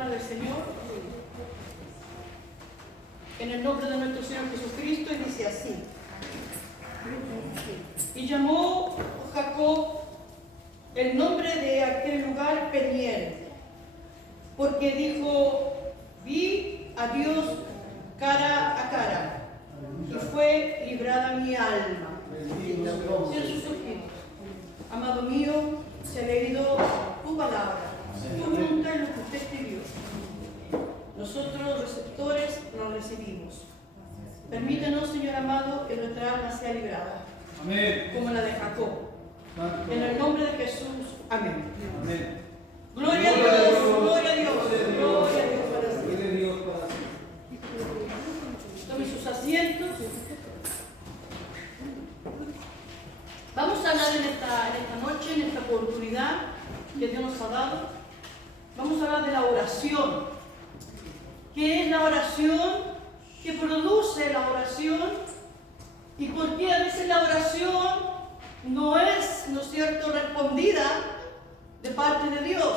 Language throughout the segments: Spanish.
palabra del Señor en el nombre de nuestro Señor Jesucristo, y dice así: y llamó Jacob el nombre de aquel lugar Peniel, porque dijo: vi a Dios cara a cara, y fue librada mi alma. Cierra sus ojitos. Amado mío, se ha leído tu palabra, tu voluntad, lo que usted escribió. Nosotros, los receptores, lo recibimos. Permítanos, Señor amado, que nuestra alma sea librada. Amén. Como la de Jacob. En el nombre de Jesús. Amén. Amén. Gloria a Dios, gloria a Dios, gloria a Dios para siempre. Tomen sus asientos. Vamos a hablar en esta noche, en esta oportunidad que Dios nos ha dado. Vamos a hablar de la oración. ¿Qué es la oración? ¿Qué produce la oración? ¿Y por qué a veces la oración no es, ¿no es cierto?, respondida de parte de Dios?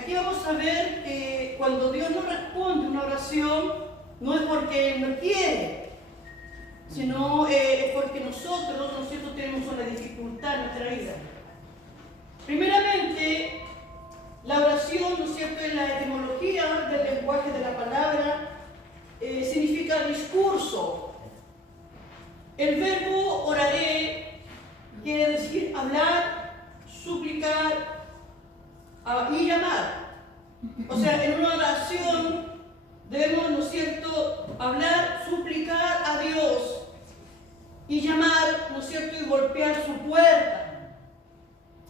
Aquí vamos a ver que cuando Dios no responde una oración, no es porque Él no quiere, sino es porque nosotros, ¿no es cierto?, tenemos una dificultad en nuestra vida. Primeramente, la oración, ¿no es cierto?, en la etimología del lenguaje de la palabra, significa discurso. El verbo oraré quiere decir hablar, suplicar y llamar. O sea, en una oración debemos, ¿no es cierto?, hablar, suplicar a Dios y llamar, ¿no es cierto?, y golpear su puerta.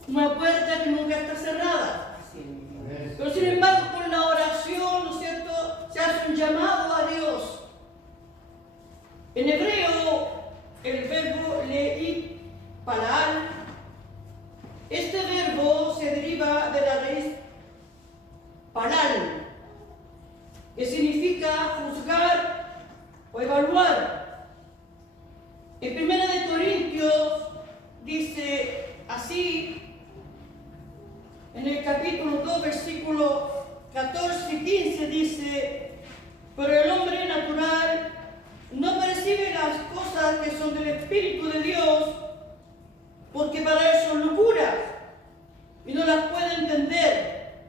Una puerta que nunca está cerrada. Pero sin embargo, con la oración, ¿no es cierto?, se hace un llamado a Dios. En hebreo, el verbo leí, palal, este verbo se deriva de la raíz palal, que significa juzgar o evaluar. En 1 Corintios dice así, en el capítulo 2, versículo 14 y 15 dice: pero el hombre natural no percibe las cosas que son del Espíritu de Dios, porque para él son locuras, y no las puede entender,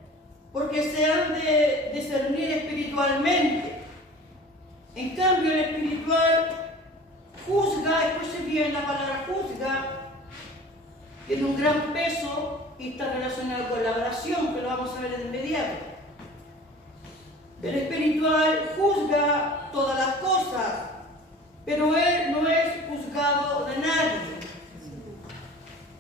porque se han de discernir espiritualmente. En cambio, el espiritual juzga, escuche bien la palabra juzga, tiene un gran peso y está relacionado con la oración, que lo vamos a ver de inmediato. El espiritual juzga todas las cosas, pero él no es juzgado de nadie.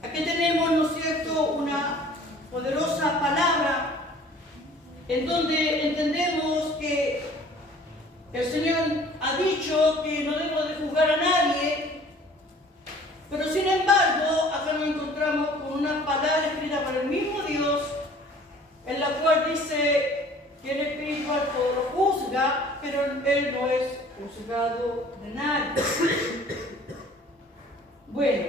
Aquí tenemos, ¿no es cierto?, una poderosa palabra en donde entendemos que el Señor ha dicho que no debemos de juzgar a nadie, pero sin embargo, acá nos encontramos con una palabra escrita por el mismo Dios, en la cual dice que el espiritual todo lo juzga, pero él no es juzgado de nadie. Bueno,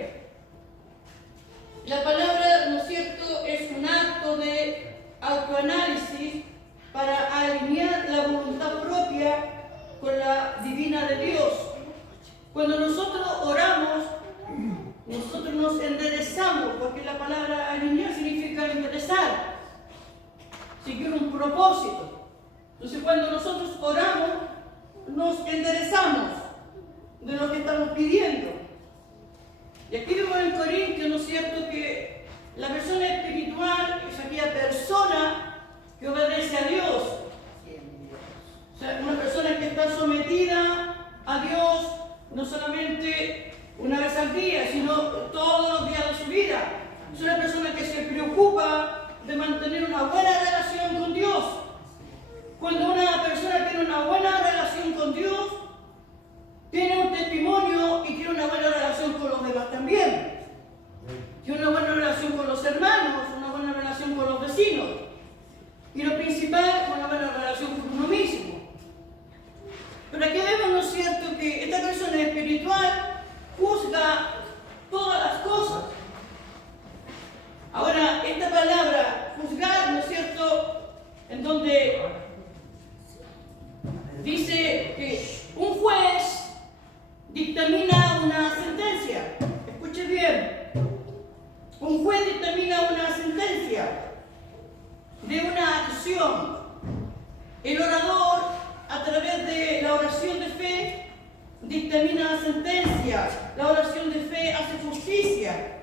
la palabra, ¿no es cierto?, es un acto de autoanálisis para alinear la voluntad propia con la divina de Dios. Cuando nosotros oramos, nosotros nos enderezamos, porque la palabra alinear significa enderezar, seguir un propósito. Entonces, cuando nosotros oramos, nos enderezamos de lo que estamos pidiendo. Y aquí vemos en Corintios, ¿no es cierto?, que la persona espiritual es aquella persona que obedece a Dios. O sea, una persona que está sometida a Dios no solamente una vez al día, sino todos los días de su vida. Es una persona que se preocupa de mantener una buena relación con Dios. Cuando una persona tiene una buena relación con Dios, tiene un testimonio y tiene una buena relación con los demás también. Tiene una buena relación con los hermanos, una buena relación con los vecinos. Y lo principal, una buena relación con uno mismo. Pero aquí vemos, ¿no es cierto?, que esta persona espiritual juzga todas las cosas. Ahora, esta palabra, juzgar, ¿no es cierto?, en donde dice que un juez dictamina una sentencia. Escuche bien. Un juez dictamina una sentencia de una acción. El orador, a través de la oración de fe, dictamina la sentencia. La oración de fe hace justicia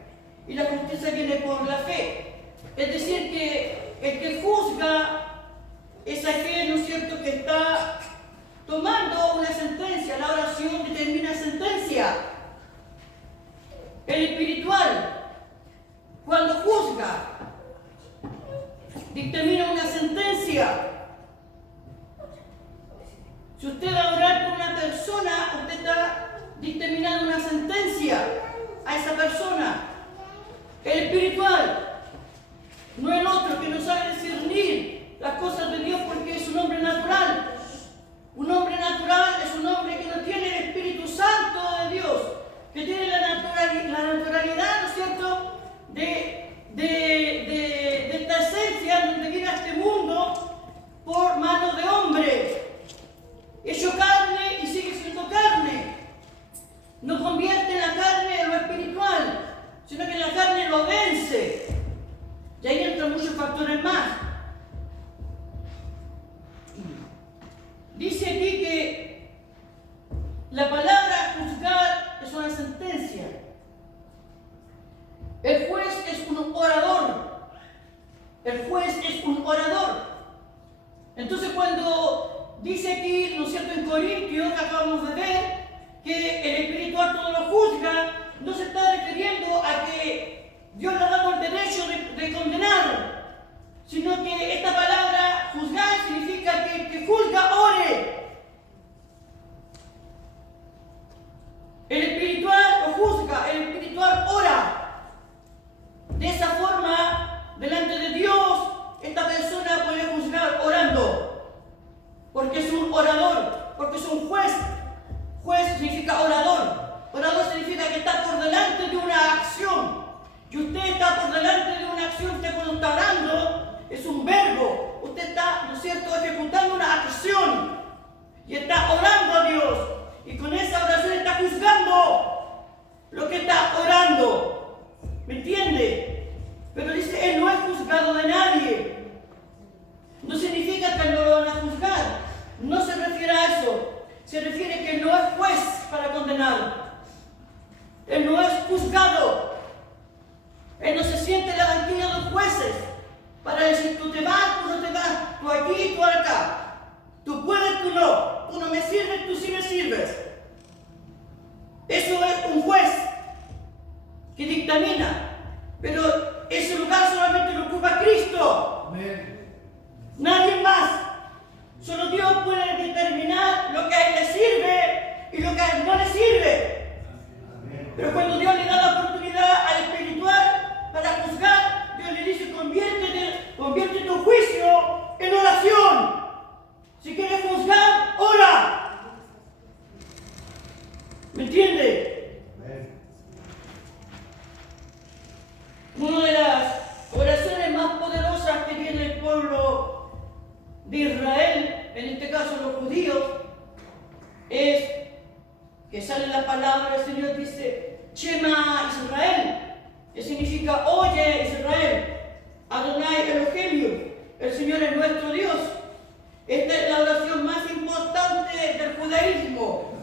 y la justicia viene por la fe. Es decir, que el que juzga es aquel, ¿no es cierto?, que está tomando una sentencia. La oración determina sentencia. El espiritual, cuando juzga, dictamina una sentencia. Si usted va a orar por una persona, usted está dictaminando una sentencia a esa persona. El espiritual, no el otro que no sabe discernir las cosas de Dios porque es un hombre natural. Un hombre natural es un hombre que no tiene el Espíritu Santo de Dios, que tiene la naturalidad, ¿no es cierto?, de esta esencia donde viene a este mundo por manos de hombre. Hecho carne y sigue siendo carne. No convierte la carne en lo espiritual, sino que la carne lo vence. Y ahí entran muchos factores más. Dice aquí que la palabra juzgar es una sentencia. El juez es un orador. El juez es un orador. Entonces cuando dice aquí, ¿no es cierto?, en Corintios, que acabamos de ver, que el espiritual todo lo juzga, no se está refiriendo a que Dios le ha dado el derecho de condenar, sino que esta palabra juzgar significa que el que juzga ore. El espiritual lo juzga, el espiritual ora. De esa forma, delante de Dios, esta persona puede juzgar orando, porque es un orador, porque es un juez. Juez significa orador. Orador significa que está por delante de una acción. Y usted está por delante de una acción. Usted cuando está orando es un verbo. Usted está, ¿no es cierto?, ejecutando una acción. Y está orando a Dios. Y con esa oración está juzgando lo que está orando. ¿Me entiende? Pero dice, Él no es juzgado de nadie. No significa que no lo van a juzgar. No se refiere a eso. Se refiere que Él no es juez para condenar. Él no es juzgado. Él no se siente en la banquilla de los jueces para decir, tú te vas, tú no te vas, tú aquí, tú acá. Tú puedes, tú no me sirves, tú sí me sirves. Eso es un juez que dictamina. Pero ese lugar solamente lo ocupa Cristo. Amén. Nadie más. Solo Dios puede determinar lo que a Él le sirve y lo que a Él no le sirve. Amén. Pero cuando Dios le da la oportunidad al espiritual para juzgar, Dios le dice, convierte tu juicio en oración. Si quieres juzgar, ora. ¿Me entiende? Amén. Una de las oraciones más poderosas que tiene el pueblo de Israel, en este caso los judíos, es que sale la palabra, el Señor dice, Shema Israel, que significa, oye Israel, Adonai Elohim, el Señor es nuestro Dios. Esta es la oración más importante del judaísmo.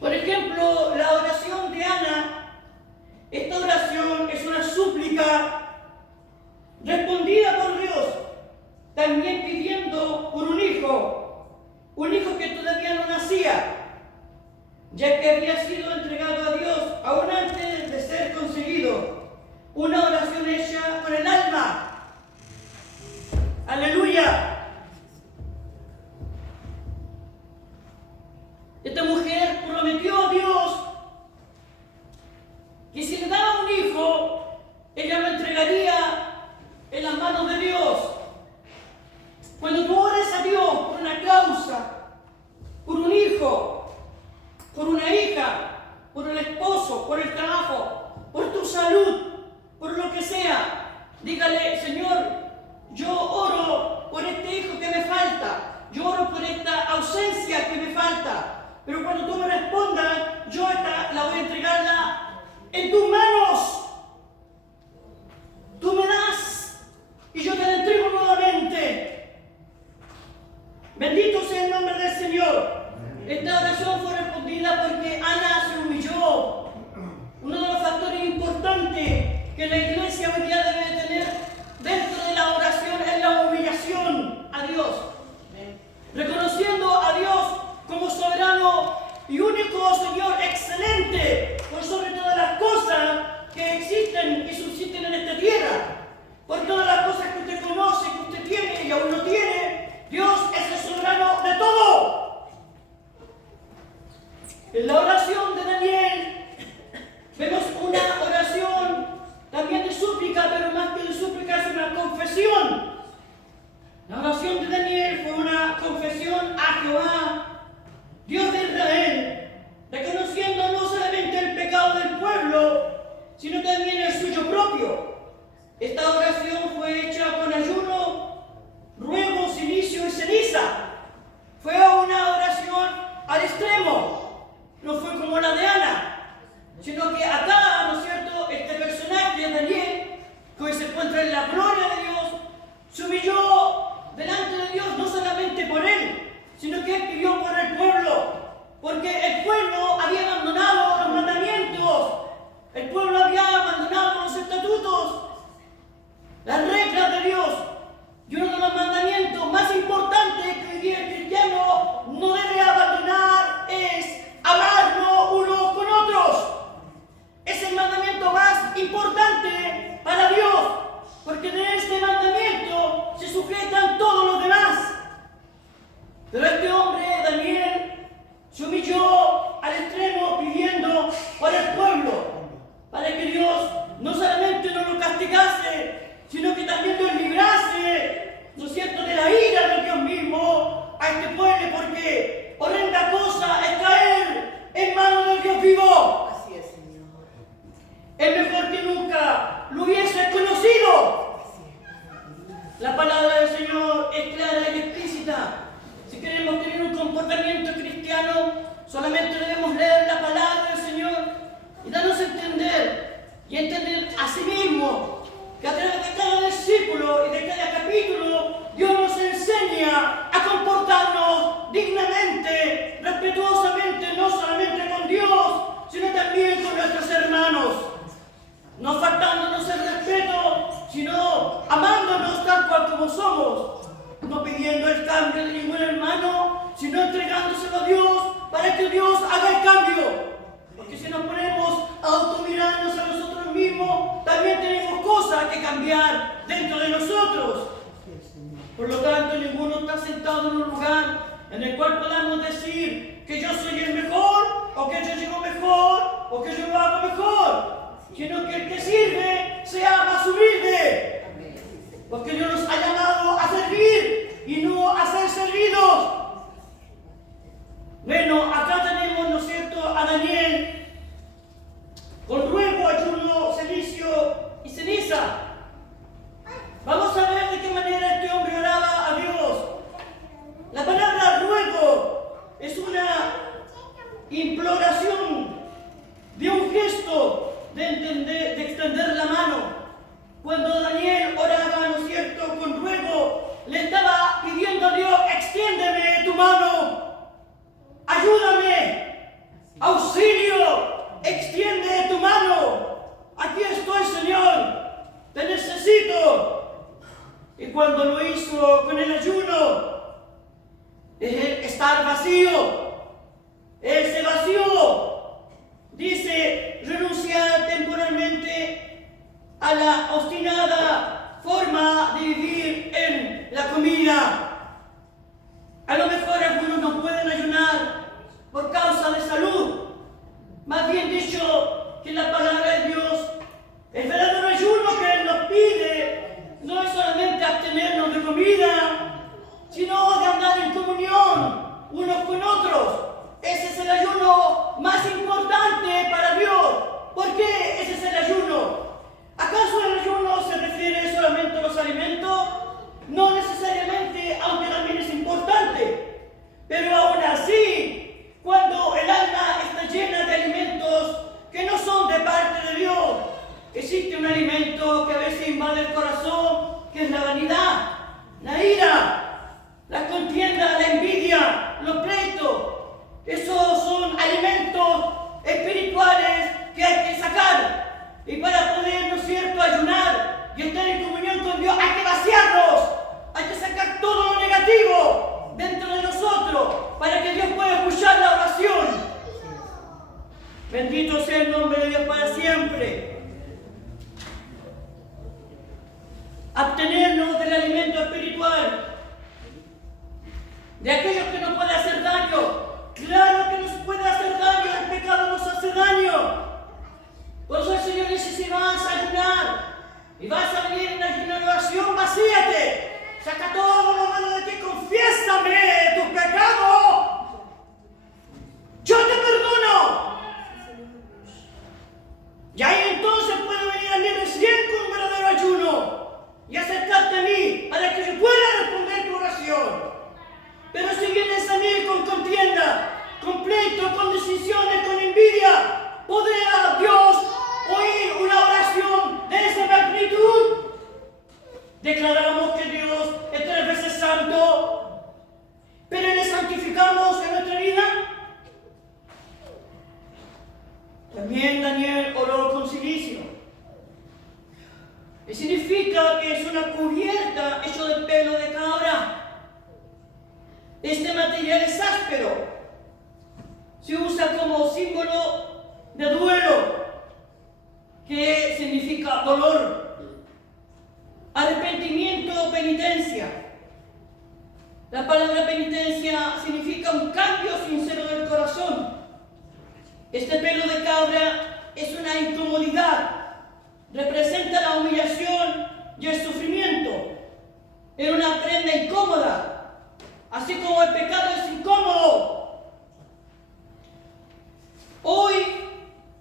Por ejemplo, la oración de Ana, esta oración es una súplica respondida por Dios, también pidiendo por un hijo que todavía no nacía, ya que había sido entregado a Dios aún antes de ser concebido. Una oración hecha con el alma. ¡Aleluya! Esta mujer prometió a Dios que si le daba un hijo, ella lo entregaría en las manos de Dios. Cuando tú ores a Dios por una causa, por un hijo, por una hija, por el esposo, por el trabajo, por tu salud, por lo que sea, dígale, Señor, yo oro pero cuando tú me respondas, yo esta la voy a entregarla en tus manos. Tú me das y yo te la entrego nuevamente. Bendito sea el nombre del Señor. Esta oración fue respondida porque Ana se humilló. Uno de los factores importantes que la iglesia hoy día debe tener dentro de la oración es la humillación a Dios. Reconociendo a Dios como soberano y único Señor excelente por sobre todas las cosas que existen y subsisten en esta tierra. Por todas las cosas que usted conoce, que usted tiene y aún no tiene, Dios es el soberano de todo. En la oración de Daniel vemos una oración también de súplica, pero más que de súplica es una confesión. La oración de Daniel fue una confesión a Jehová, Dios de Israel, reconociendo no solamente el pecado del pueblo, sino también el suyo propio. Esta oración fue hecha con ayuno, ruego, silicio y ceniza. Fue una oración al extremo. No fue como la de Ana, sino que acá, ¿no es cierto?, este personaje de Daniel, que hoy se encuentra en la gloria de Dios, se humilló delante de Dios no solamente por él, sino que él pidió por el pueblo, porque el pueblo había abandonado los mandamientos, el pueblo había abandonado los estatutos, las reglas de Dios. Y uno de los mandamientos más importantes que hoy día el cristiano no debe abandonar es amarnos unos con otros. Es el mandamiento más importante para Dios, porque de este mandamiento se sujetan todos los demás. Pero este hombre, Daniel, se humilló al extremo pidiendo por el pueblo, para que Dios no solamente no lo castigase, sino que también lo librase, ¿no es cierto?, de la ira de Dios mismo a este pueblo, porque horrenda cosa es caer en manos del Dios vivo. Así es, Señor. Es mejor que nunca lo hubiese conocido. La palabra del Señor es clara y explícita. Si queremos tener un comportamiento cristiano, solamente debemos leer la palabra del Señor y darnos a entender y entender a sí mismo que a través de cada versículo y de cada capítulo Dios nos enseña a comportarnos dignamente, respetuosamente, no solamente con Dios, sino también con nuestros hermanos, no faltándonos el respeto, sino amándonos tal cual como somos, no pidiendo el cambio de ningún hermano, sino entregándoselo a Dios para que Dios haga el cambio. Porque si nos ponemos a automirarnos a nosotros mismos, también tenemos cosas que cambiar dentro de nosotros. Por lo tanto, ninguno está sentado en un lugar en el cual podamos decir que yo soy el mejor, o que yo llego mejor, o que yo lo hago mejor, sino que el que sirve sea más humilde. Porque Dios nos ha llamado a servir y no a ser servidos. Bueno, acá tenemos, ¿no es cierto?, a Daniel con ruego, ayuno, cilicio y ceniza. Vamos a ver de qué manera este hombre oraba a Dios. La palabra ruego es una imploración de un gesto de extender la mano. Cuando Daniel oraba, ¿no es cierto?, con ruego, le estaba pidiendo a Dios: extiéndeme tu mano. Ayúdame, auxilio, extiende tu mano. Aquí estoy, Señor, te necesito. Y cuando lo hizo con el ayuno, es estar vacío. Él se vació. Dice, renunciar temporalmente a la obstinada forma de vivir en la comida. A lo mejor algunos no pueden ayunar por causa de salud. Más bien dicho, que la palabra de Dios, el verdadero ayuno que Él nos pide, no es solamente abstenernos de comida, sino de andar en comunión unos con otros. Ese es el ayuno más importante para Dios. ¿Por qué ese es el ayuno? ¿Acaso el ayuno se refiere solamente a los alimentos? No necesariamente a la ira, la contienda, la envidia, los pleitos. Esos son alimentos espirituales que hay que sacar. Y para poder, ¿no es cierto?, ayunar y estar en comunión con Dios, hay que vaciarnos. Hay que sacar todo lo negativo dentro de nosotros para que Dios pueda escuchar la oración. Bendito sea el nombre de Dios para siempre. Abstenernos del alimento espiritual, de aquellos que nos pueden hacer daño. Claro que nos puede hacer daño, el pecado nos hace daño. Por eso el Señor dice: si vas a ayunar y vas a venir en ayuno de oración, vacíate, saca todo lo malo de ti, confiésame tus pecados, yo te perdono. Y ahí entonces puedo venir a mí recién con un verdadero ayuno y acercarte a mí para que yo pueda responder tu oración. Pero si vienes a mí con contienda, con pleito, con decisiones, con envidia, ¿podrá Dios oír una oración de esa magnitud? Declaramos que Dios es 3 veces santo, pero ¿le santificamos en nuestra vida? También Daniel oró con silicio. Y significa que es una cubierta hecha de pelo de cabra. Este material es áspero. Se usa como símbolo de duelo, que significa dolor, arrepentimiento o penitencia. La palabra penitencia significa un cambio sincero del corazón. Este pelo de cabra es una incomodidad, representa la humillación y el sufrimiento. Era una prenda incómoda, así como el pecado es incómodo. Hoy,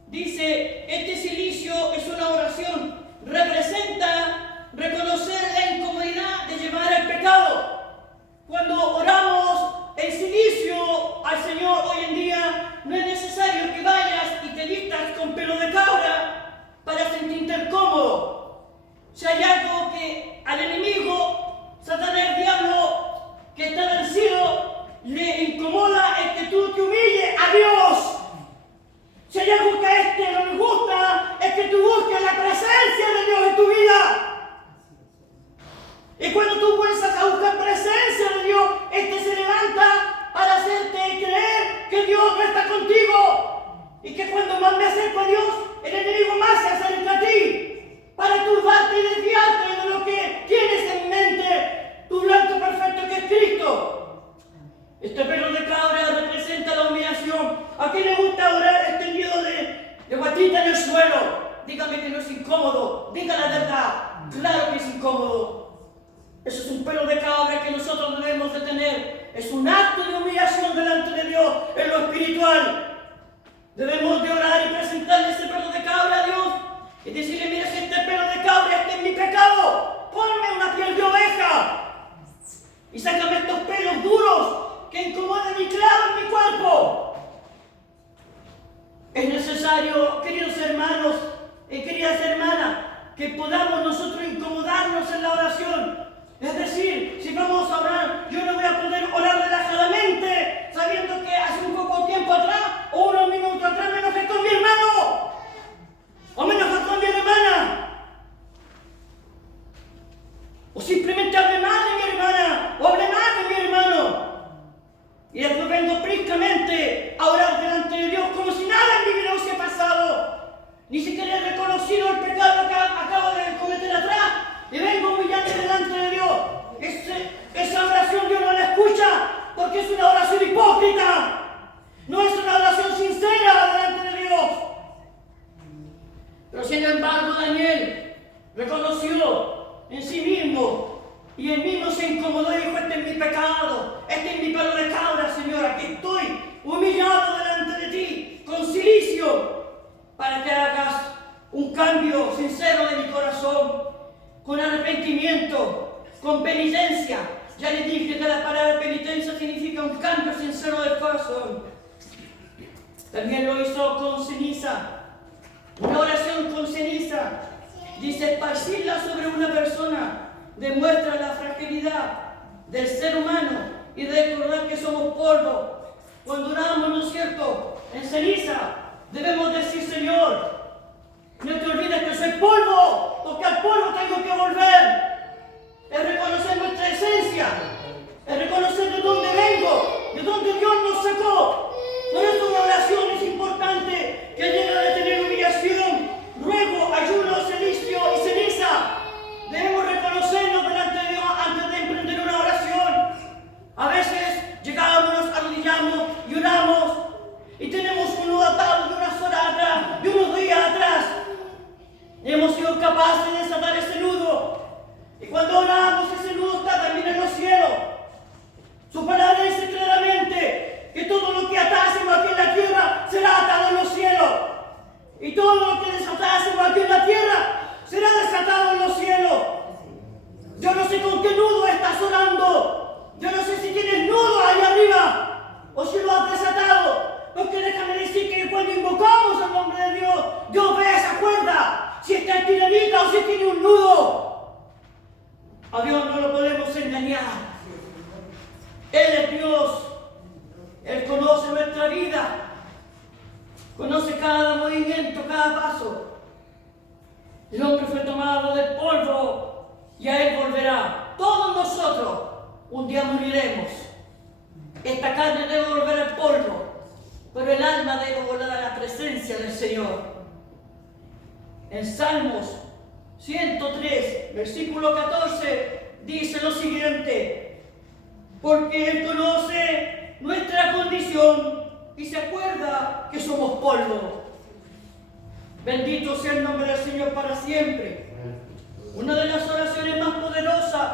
dice, este cilicio es una oración, representa reconocer la incomodidad de llevar el pecado. Cuando oramos el cilicio al Señor hoy en día, no es necesario que vayas y te vistas con pelo de cabra para sentirte cómodo. Si hay algo que al enemigo, Satanás, el diablo, que está vencido, le incomoda, es que tú te humilles a Dios. Si hay algo que a este no le gusta, es que tú busques la presencia de Dios en tu vida. Y cuando tú vuelvas a buscar presencia de Dios, este se levanta para hacerte creer que Dios no está contigo. Y que cuando más me acerco a Dios, el enemigo más se acerca a ti. Para turbarte y desviarte de lo que tienes en mente, tu blanco perfecto que es Cristo. Este pelo de cabra representa la humillación. ¿A quién le gusta orar extendido de guatita en el suelo? Dígame que no es incómodo. Diga la verdad. Claro que es incómodo. Eso es un pelo de cabra que nosotros debemos de tener. Es un acto de humillación delante de Dios en lo espiritual. Debemos de orar y presentarle ese pelo de cabra a Dios y decirle: mira, si este pelo de cabra, este es mi pecado, ponme una piel de oveja y sácame estos pelos duros que incomodan y clavan mi cuerpo. Es necesario, queridos hermanos y queridas hermanas, que podamos nosotros incomodarnos en la oración. Es decir, si vamos a orar, yo no voy a poder orar relajadamente, sabiendo que hace un poco tiempo atrás, o unos minutos atrás, me enojé con mi hermano, o me enojé con mi hermana, o simplemente hablé mal de mi hermana, o hablé mal de mi hermano. Y después vengo bruscamente a orar delante de Dios como si nada en mi vida hubiese pasado. Ni siquiera he reconocido el pecado que acabo de cometer atrás. Y vengo humillante delante de Dios. Esa oración Dios no la escucha porque es una oración hipócrita. No es una oración sincera delante de Dios. Pero sin embargo Daniel reconoció en sí mismo. Y él mismo se incomodó y dijo: este es mi pecado, este es mi pelo de cabra, Señor, aquí estoy humillado delante de ti, con silicio, para que hagas un cambio sincero de mi corazón, con arrepentimiento, con penitencia. Ya les dije que la palabra penitencia significa un cambio sincero del corazón. También lo hizo con ceniza, una oración con ceniza. Dice: esparcirla sobre una persona. demuestra la fragilidad del ser humano y recordar que somos polvo. Cuando oramos, ¿no es cierto?, en ceniza, debemos decir: Señor, no te olvides que soy polvo, porque al polvo tengo que volver. Es reconocer nuestra esencia, es reconocer de dónde vengo, de dónde Dios nos sacó. Por eso una oración es importante, que llega de tener humillación, ruego, ayuno, celicio y ceniza. Debemos reconocernos delante de Dios antes de emprender una oración. A veces llegamos, nos arrodillamos y oramos y tenemos un nudo atado de unas horas atrás, de unos días atrás. Hemos sido capaces de desatar ese nudo. Y cuando oramos, ese nudo está también en los cielos. Su palabra dice claramente que todo lo que atásemos aquí en la tierra será atado en los cielos. Y todo lo que desatásemos aquí en la tierra será desatado en los cielos. Yo no sé con qué nudo estás orando. Yo no sé si tienes nudo ahí arriba o si lo has desatado. Porque déjame decir que cuando invocamos el nombre de Dios, Dios ve esa cuerda, si está estiradita o si tiene un nudo. A Dios no lo podemos engañar. Él es Dios. Él conoce nuestra vida. Conoce cada movimiento, cada paso. El hombre fue tomado del polvo y a Él volverá. Todos nosotros un día moriremos. Esta carne debe volver al polvo, pero el alma debe volver a la presencia del Señor. En Salmos 103, versículo 14, dice lo siguiente: porque Él conoce nuestra condición y se acuerda que somos polvo. Bendito sea el nombre del Señor para siempre. Una de las oraciones más poderosas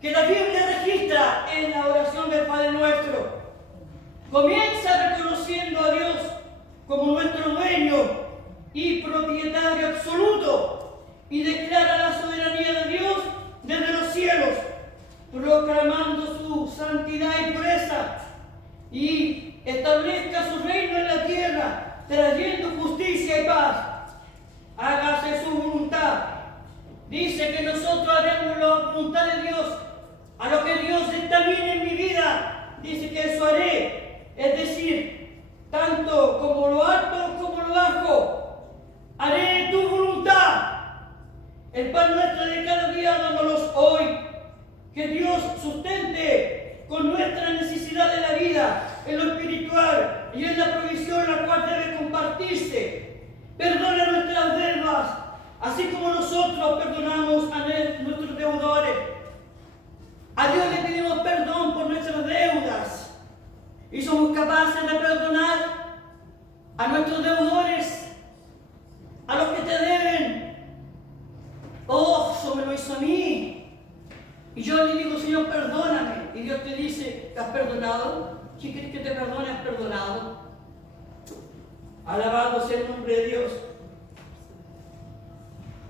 que la Biblia registra es la oración del Padre Nuestro. Comienza reconociendo a Dios como nuestro dueño y propietario absoluto y declara la soberanía de Dios desde los cielos, proclamando su santidad y pureza, y establezca su reino en la tierra, trayendo justicia y paz. Hágase su voluntad. Dice que nosotros haremos la voluntad de Dios. A lo que Dios examine en mi vida, dice que eso haré. Es decir, tanto como lo alto como lo bajo, haré tu voluntad. El pan nuestro de cada día dámonos hoy. Que Dios sustente con nuestra necesidad de la vida, en lo espiritual y en la provisión la cual debe compartirse. Perdona nuestras deudas, así como nosotros perdonamos a nuestros deudores. A Dios le pedimos perdón por nuestras deudas y somos capaces de perdonar a nuestros deudores, a los que te deben. Oh, eso me lo hizo a mí. Y yo le digo: Señor, perdóname. Y Dios te dice: ¿te has perdonado? Si quieres que te perdone, has perdonado. Alabado sea el nombre de Dios.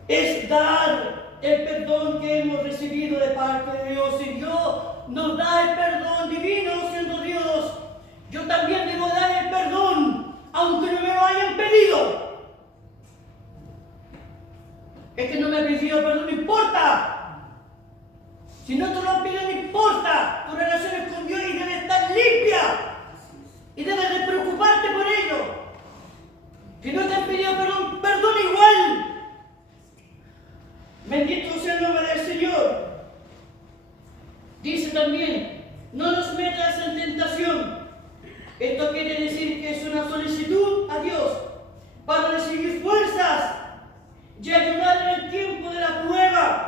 Es dar el perdón que hemos recibido de parte de Dios. Y Dios nos da el perdón divino siendo Dios. Yo también debo dar el perdón, aunque no me lo hayan pedido. Es que no me han pedido perdón, no importa. Si no te lo han pedido, no importa. Tu relación es con Dios y debe estar limpia. Y debes de preocuparte por ello. Si no te han pedido perdón, perdona igual. Bendito sea el nombre del Señor. Dice también: no nos metas en tentación. Esto quiere decir que es una solicitud a Dios para recibir fuerzas y ayudar en el tiempo de la prueba.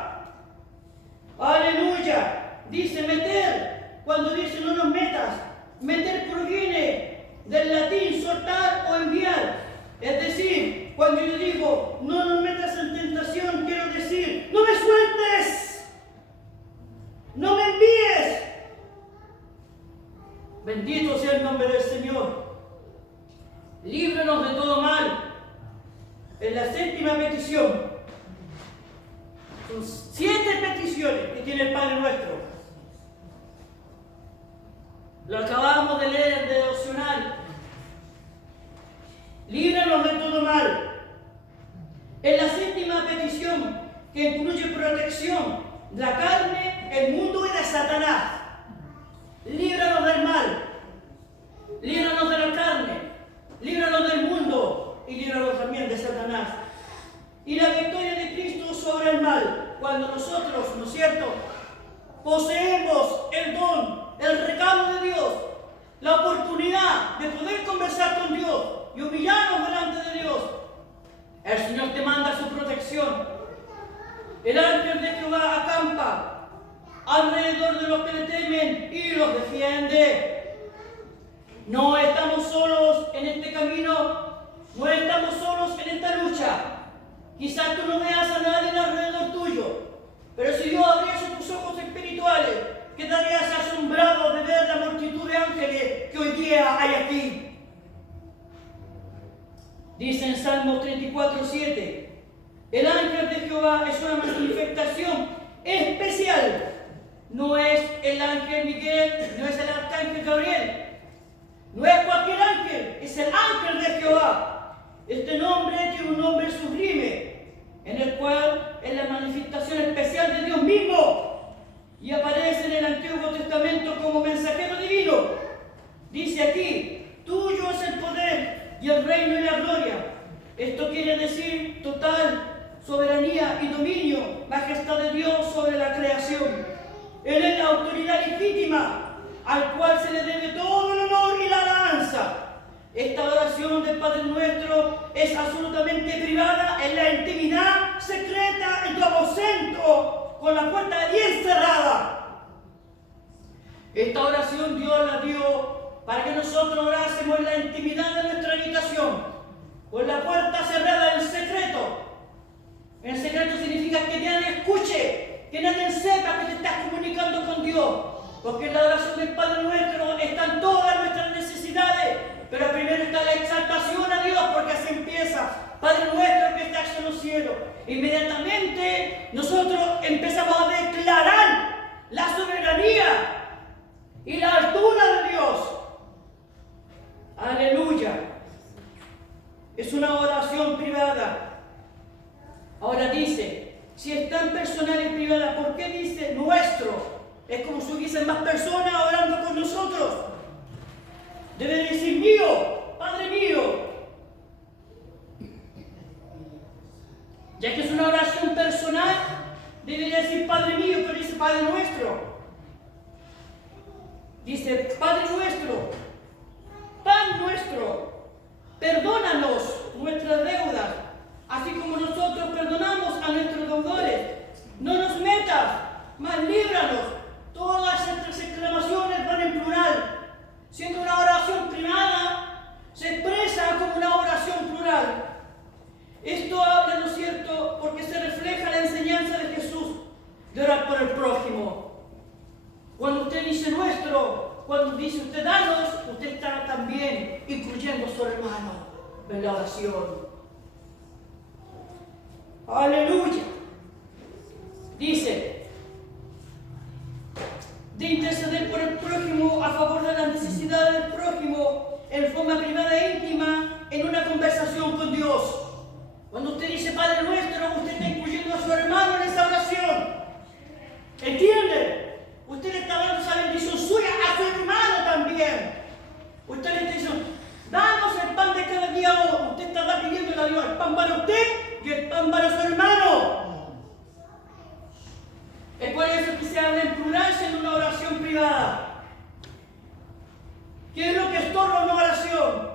Aleluya. Dice meter. Cuando dice no nos metas, meter proviene del latín soltar o enviar. Es decir, cuando yo digo no nos metas en tentación, quiero decir: no me sueltes, no me envíes. Bendito sea el nombre del Señor. Líbranos de todo mal. En la séptima petición, son 7 peticiones que tiene el Padre Nuestro. Lo acabamos de leer en el devocional. Líbranos de todo mal. En la séptima petición, que incluye protección, la poseemos el don, el regalo de Dios, la oportunidad de poder conversar con Dios y humillarnos delante de Dios, el Señor te manda su protección. El ángel de Jehová acampa alrededor de los que le temen y los defiende. No estamos solos en este camino, no estamos solos en esta lucha. Quizás tú no veas a nadie alrededor tuyo, pero si Dios abriese tus ojos espirituales, quedarías asombrado de ver la multitud de ángeles que hoy día hay aquí. Dice en Salmo 34:7, el ángel de Jehová es una manifestación especial. No es el ángel Miguel, no es el arcángel Gabriel, no es cualquier ángel, es el ángel de Jehová. Este nombre tiene un nombre sublime, en el cual es la manifestación especial de Dios mismo y aparece en el Antiguo Testamento como mensajero divino. Dice aquí, tuyo es el poder y el reino y la gloria. Esto quiere decir total soberanía y dominio, majestad de Dios sobre la creación. Él es la autoridad legítima, al cual se le debe todo el honor y la alabanza. Esta oración del Padre Nuestro es absolutamente privada, en la intimidad secreta, en tu aposento, con la puerta bien cerrada. Esta oración Dios la dio para que nosotros orásemos en la intimidad de nuestra habitación, con la puerta cerrada en secreto. En secreto significa que nadie escuche, que nadie sepa que te estás comunicando con Dios, porque en la oración del Padre Nuestro están todas nuestras necesidades, pero primero está la exaltación a Dios, porque así empieza: Padre Nuestro que estás en los cielos. Inmediatamente nosotros empezamos a declarar la soberanía y la altura de Dios. Aleluya. Es una oración privada. Ahora dice, si es tan personal y privada, ¿por qué dice nuestro? Es como si hubiesen más personas orando con nosotros. Debe decir mío, Padre mío. Ya que es una oración personal, debería decir Padre mío, pero dice Padre nuestro. Dice Padre nuestro, Pan nuestro, perdónanos nuestras deudas, así como nosotros perdonamos a nuestros deudores. No nos metas, mas líbranos. Todas estas exclamaciones van en plural. Siendo una oración privada, se expresa como una oración plural. Esto habla, ¿no es cierto?, porque se refleja la enseñanza de Jesús de orar por el prójimo. Cuando usted dice nuestro, cuando dice usted danos, usted está también incluyendo a su hermano en la oración. Aleluya. Dice, de interceder por el prójimo, a favor de las necesidades del prójimo, en forma privada e íntima, en una conversación con Dios. Cuando usted dice Padre Nuestro, usted está incluyendo a su hermano en esa oración. ¿Entiende? Usted le está dando esa bendición suya a su hermano también. Usted le está diciendo, danos el pan de cada día hoy. Usted está pidiendo a Dios el pan para usted y el pan para su hermano. Es por eso que se habla en plural en una oración privada. ¿Qué es lo que estorba una oración?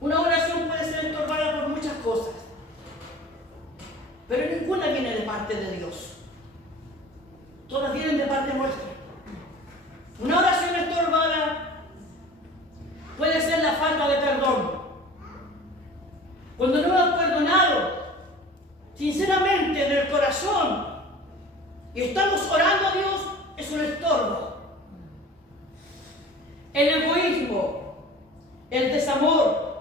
Una oración puede ser estorbada por muchas cosas, pero ninguna viene de parte de Dios. Todas vienen de parte nuestra. Una oración estorbada puede ser la falta de perdón. Cuando no hemos perdonado sinceramente del corazón y estamos orando a Dios, es un estorbo. El egoísmo, el desamor,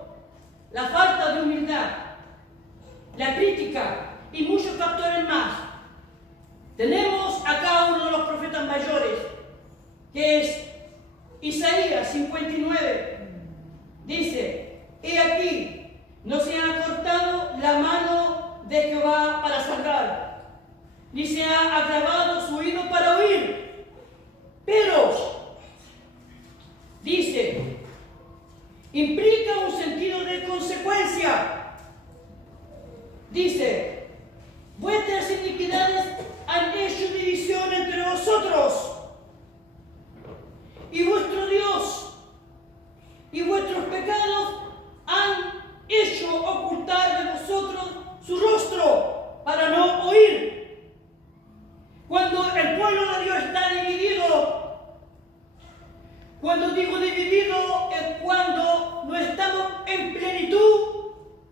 la falta de humildad, la crítica y muchos factores más. Tenemos acá uno de los profetas mayores, que es Isaías 59. Dice, he aquí, no se ha cortado la mano de Jehová para salvar, ni se ha agravado su oído para oír. Pero, dice, implica un sentido de consecuencia. Dice, vuestras iniquidades han hecho división pueblo de Dios está dividido. Cuando digo dividido es cuando no estamos en plenitud,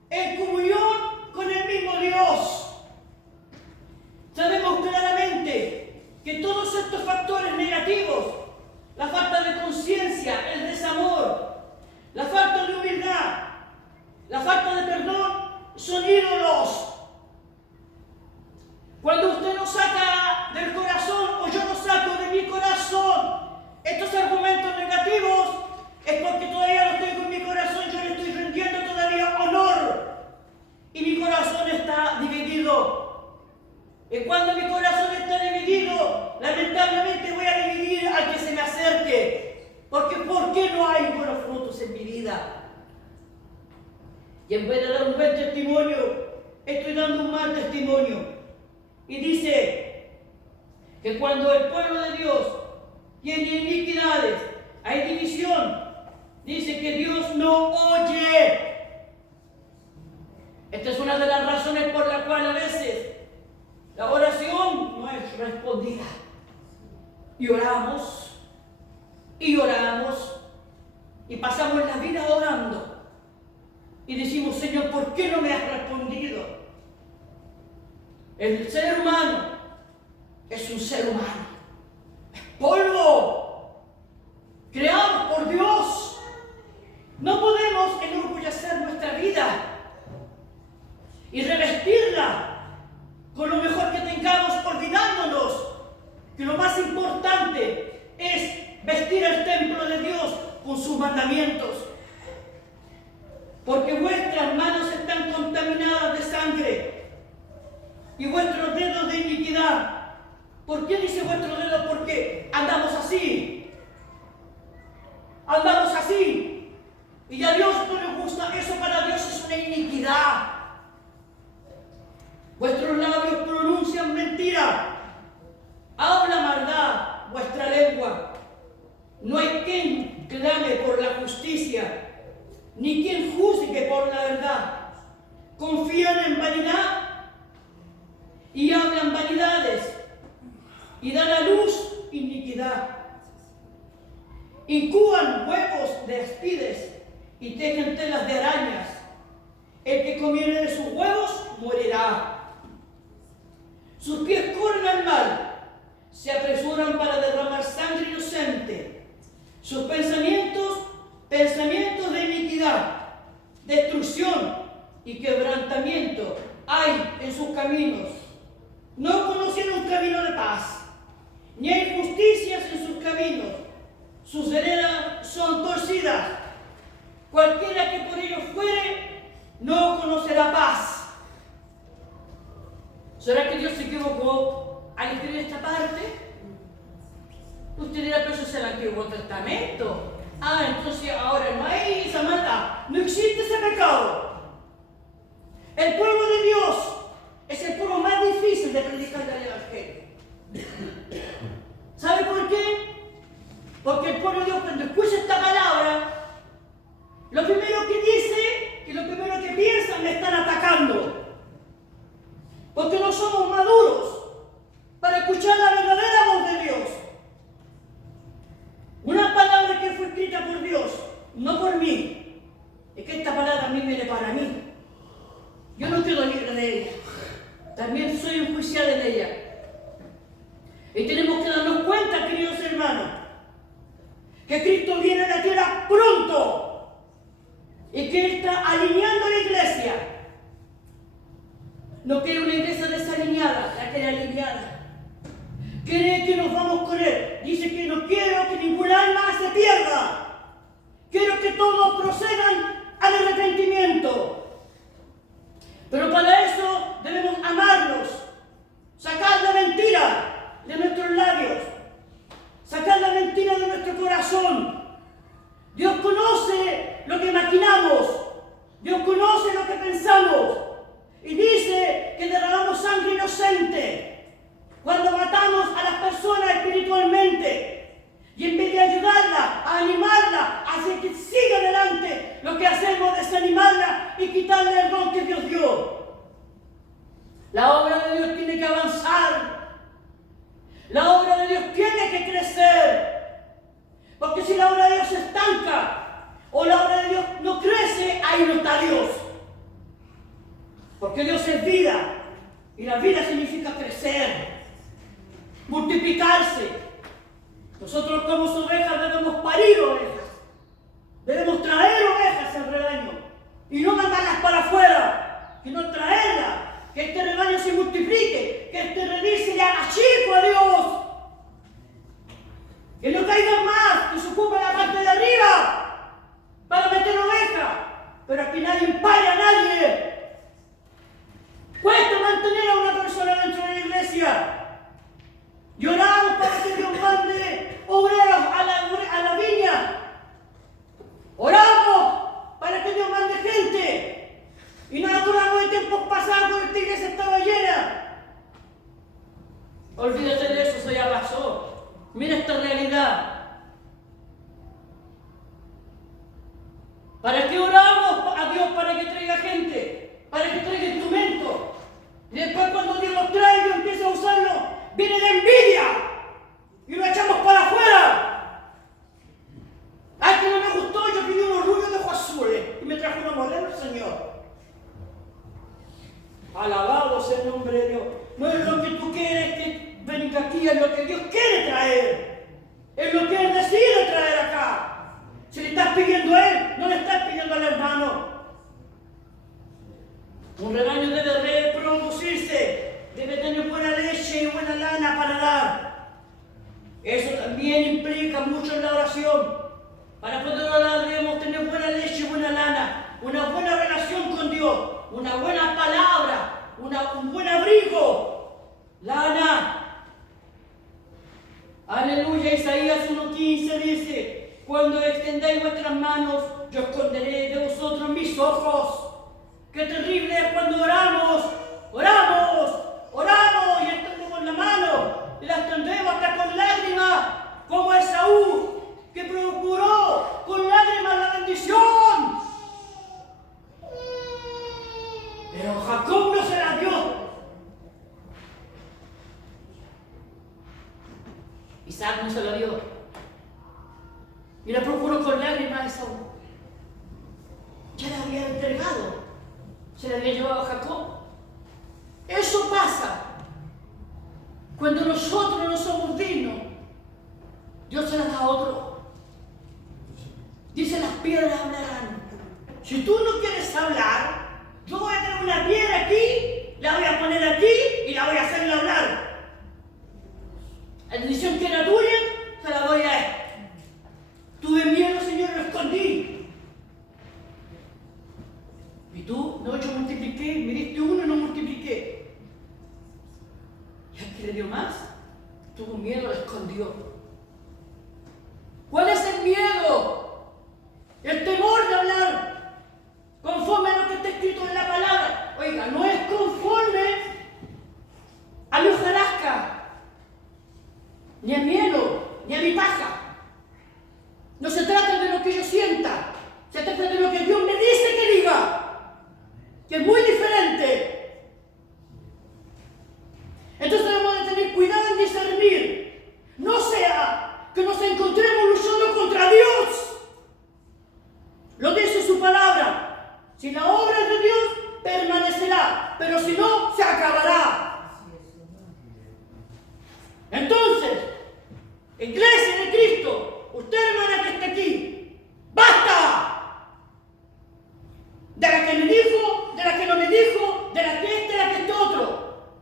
en comunión con el mismo Dios. Sabemos claramente que todos estos factores negativos, la falta de conciencia, el desamor, la falta de humildad, la falta de perdón, son ídolos. Cuando usted no saca del corazón, o yo no saco de mi corazón, estos argumentos negativos, es porque todavía los tengo en mi corazón, yo le estoy rendiendo todavía honor. Y mi corazón está dividido. Y cuando mi corazón está dividido, lamentablemente voy a dividir al que se me acerque. Porque ¿por qué no hay buenos frutos en mi vida? Y en vez de dar un buen testimonio, estoy dando un mal testimonio. Y dice que cuando el pueblo de Dios tiene iniquidades, hay división, dice que Dios no oye. Esta es una de las razones por la cual a veces la oración no es respondida. Y oramos, y pasamos la vida orando. Y decimos, Señor, ¿por qué no me has respondido? El ser humano es un ser humano. Es polvo, creado por Dios. No podemos enorgullecer nuestra vida y revestirla con lo mejor que tengamos, olvidándonos que lo más importante es vestir el templo de Dios con sus mandamientos. Porque vuestras manos están contaminadas de sangre y vuestros dedos de iniquidad. ¿Por qué dice vuestros dedos? Porque andamos así. Andamos así. Y a Dios no le gusta eso, para Dios es una iniquidad. Vuestros labios pronuncian mentira. Habla maldad vuestra lengua. No hay quien clame por la justicia, ni quien juzgue por la verdad. Confían en vanidad y hablan vanidades y dan a luz iniquidad. Incúan huevos de aspides y tejen telas de arañas. El que comiere de sus huevos morirá. Sus pies corren al mal, se apresuran para derramar sangre inocente. Sus pensamientos de iniquidad, destrucción y quebrantamiento hay en sus caminos. No conocieron un camino de paz, ni hay justicias en sus caminos. Sus veredas son torcidas. Cualquiera que por ellos fuere, no conocerá paz. ¿Será que Dios se equivocó al escribir esta parte? Usted dirá, pero eso es el Antiguo Testamento. Entonces ahora no hay esa maldad, no existe ese pecado. El pueblo de Dios es el pueblo más difícil de predicar el Evangelio. ¿Sabe por qué? Porque el pueblo de Dios, cuando escucha esta palabra, lo primero que dice y lo primero que piensa, me están atacando. Porque no somos maduros para escuchar la verdadera voz de Dios. Una palabra que fue escrita por Dios, no por mí. Es que esta palabra a mí viene para mí. Yo no quedo libre de ella. También soy enjuiciada en ella. Y tenemos que darnos cuenta, queridos hermanos, que Cristo viene a la tierra pronto y que Él está alineando la iglesia. No quiere una iglesia desalineada, la quiere alineada. Quiere que nos vamos con Él. Dice que no quiero que ningún alma se pierda. Quiero que todos procedan al arrepentimiento. Pero para eso debemos amarnos, sacar la mentira de nuestros labios, sacar la mentira de nuestro corazón. Dios conoce lo que maquinamos, Dios conoce lo que pensamos, y dice que derramamos sangre inocente cuando matamos a las personas espiritualmente, y en vez de ayudarla, a animarla, a que siga adelante, lo que hacemos es desanimarla y quitarle el don que Dios dio. que crecer. Porque si la obra de Dios se estanca o la obra de Dios no crece, ahí no está Dios. Porque Dios es vida. Y la vida significa crecer, multiplicarse. Nosotros como ovejas debemos parir ovejas. Debemos traer ovejas al rebaño. Y no mandarlas para afuera, sino traerlas. Que este rebaño se multiplique. Que este redil se le haga chico a Dios. Que no caigan más, que se ocupe la parte de arriba para meter ovejas. Pero aquí nadie empaña a nadie. Cuesta mantener a una persona dentro de la iglesia. Y oramos para que Dios mande obreros a la viña. Oramos para que Dios mande gente. Y no nos acordamos de tiempos pasados cuando esta iglesia estaba llena. Olvídate de eso, eso ya pasó. Mira esta realidad. ¿Para qué oramos a Dios? Para que traiga gente, para que traiga instrumentos. Y después cuando Dios los trae y empieza a usarlo, viene la envidia y lo echamos para afuera. Ay, que no me gustó, yo pedí unos rubios de ojos azules y me trajo unos morenos, Señor. Alabado sea el nombre de Dios. No es lo que tú quieres que venga aquí, es lo que Dios quiere traer. Es lo que Él decide traer acá. Si le estás pidiendo a Él, no le estás pidiendo al hermano. Un rebaño debe reproducirse, debe tener buena leche y buena lana para dar. Eso también implica mucho en la oración. Para poder orar debemos tener buena leche y buena lana, una buena relación con Dios, una buena palabra, un buen abrigo, lana. Aleluya, Isaías 1:15 dice: cuando extendáis vuestras manos, yo esconderé de vosotros mis ojos. Qué terrible es cuando oramos y extendemos la mano, y la extendemos hasta con lágrimas, como Esaú, que procuró con lágrimas la bendición. Pero Jacob no se la dio. Isaac no se la dio. Y la procuró con lágrimas a Esaú. Ya la había entregado. Se la había llevado a Jacob. Eso pasa cuando nosotros no somos dignos. Dios se la da a otro. Dice: las piedras hablarán. Si tú no quieres hablar, yo voy a tener una piedra aquí, la voy a poner aquí y la voy a hacerle hablar. La bendición que era tuya, se la doy a él. Tuve miedo, Señor, lo escondí. Y tú, no, yo multipliqué, me diste uno y no multipliqué. Y al que le dio más, tuvo miedo, lo escondió. ¿Cuál es el miedo? El temor de hablar conforme a lo que está escrito en la palabra. Oiga, no es conforme a mi hojarasca, ni a mi heno, ni a mi paja. No se trata de lo que yo sienta, se trata de lo que Dios me dice que diga. Que es muy diferente. Entonces debemos de tener cuidado en discernir. No sea que nos encontremos luchando contra Dios. Lo dice su palabra. Si la obra es de Dios, permanecerá. Pero si no, se acabará. Entonces, iglesia de Cristo, usted, hermana que está aquí, ¡basta! De la que me dijo, de la que no me dijo, de la que este, de la que este otro.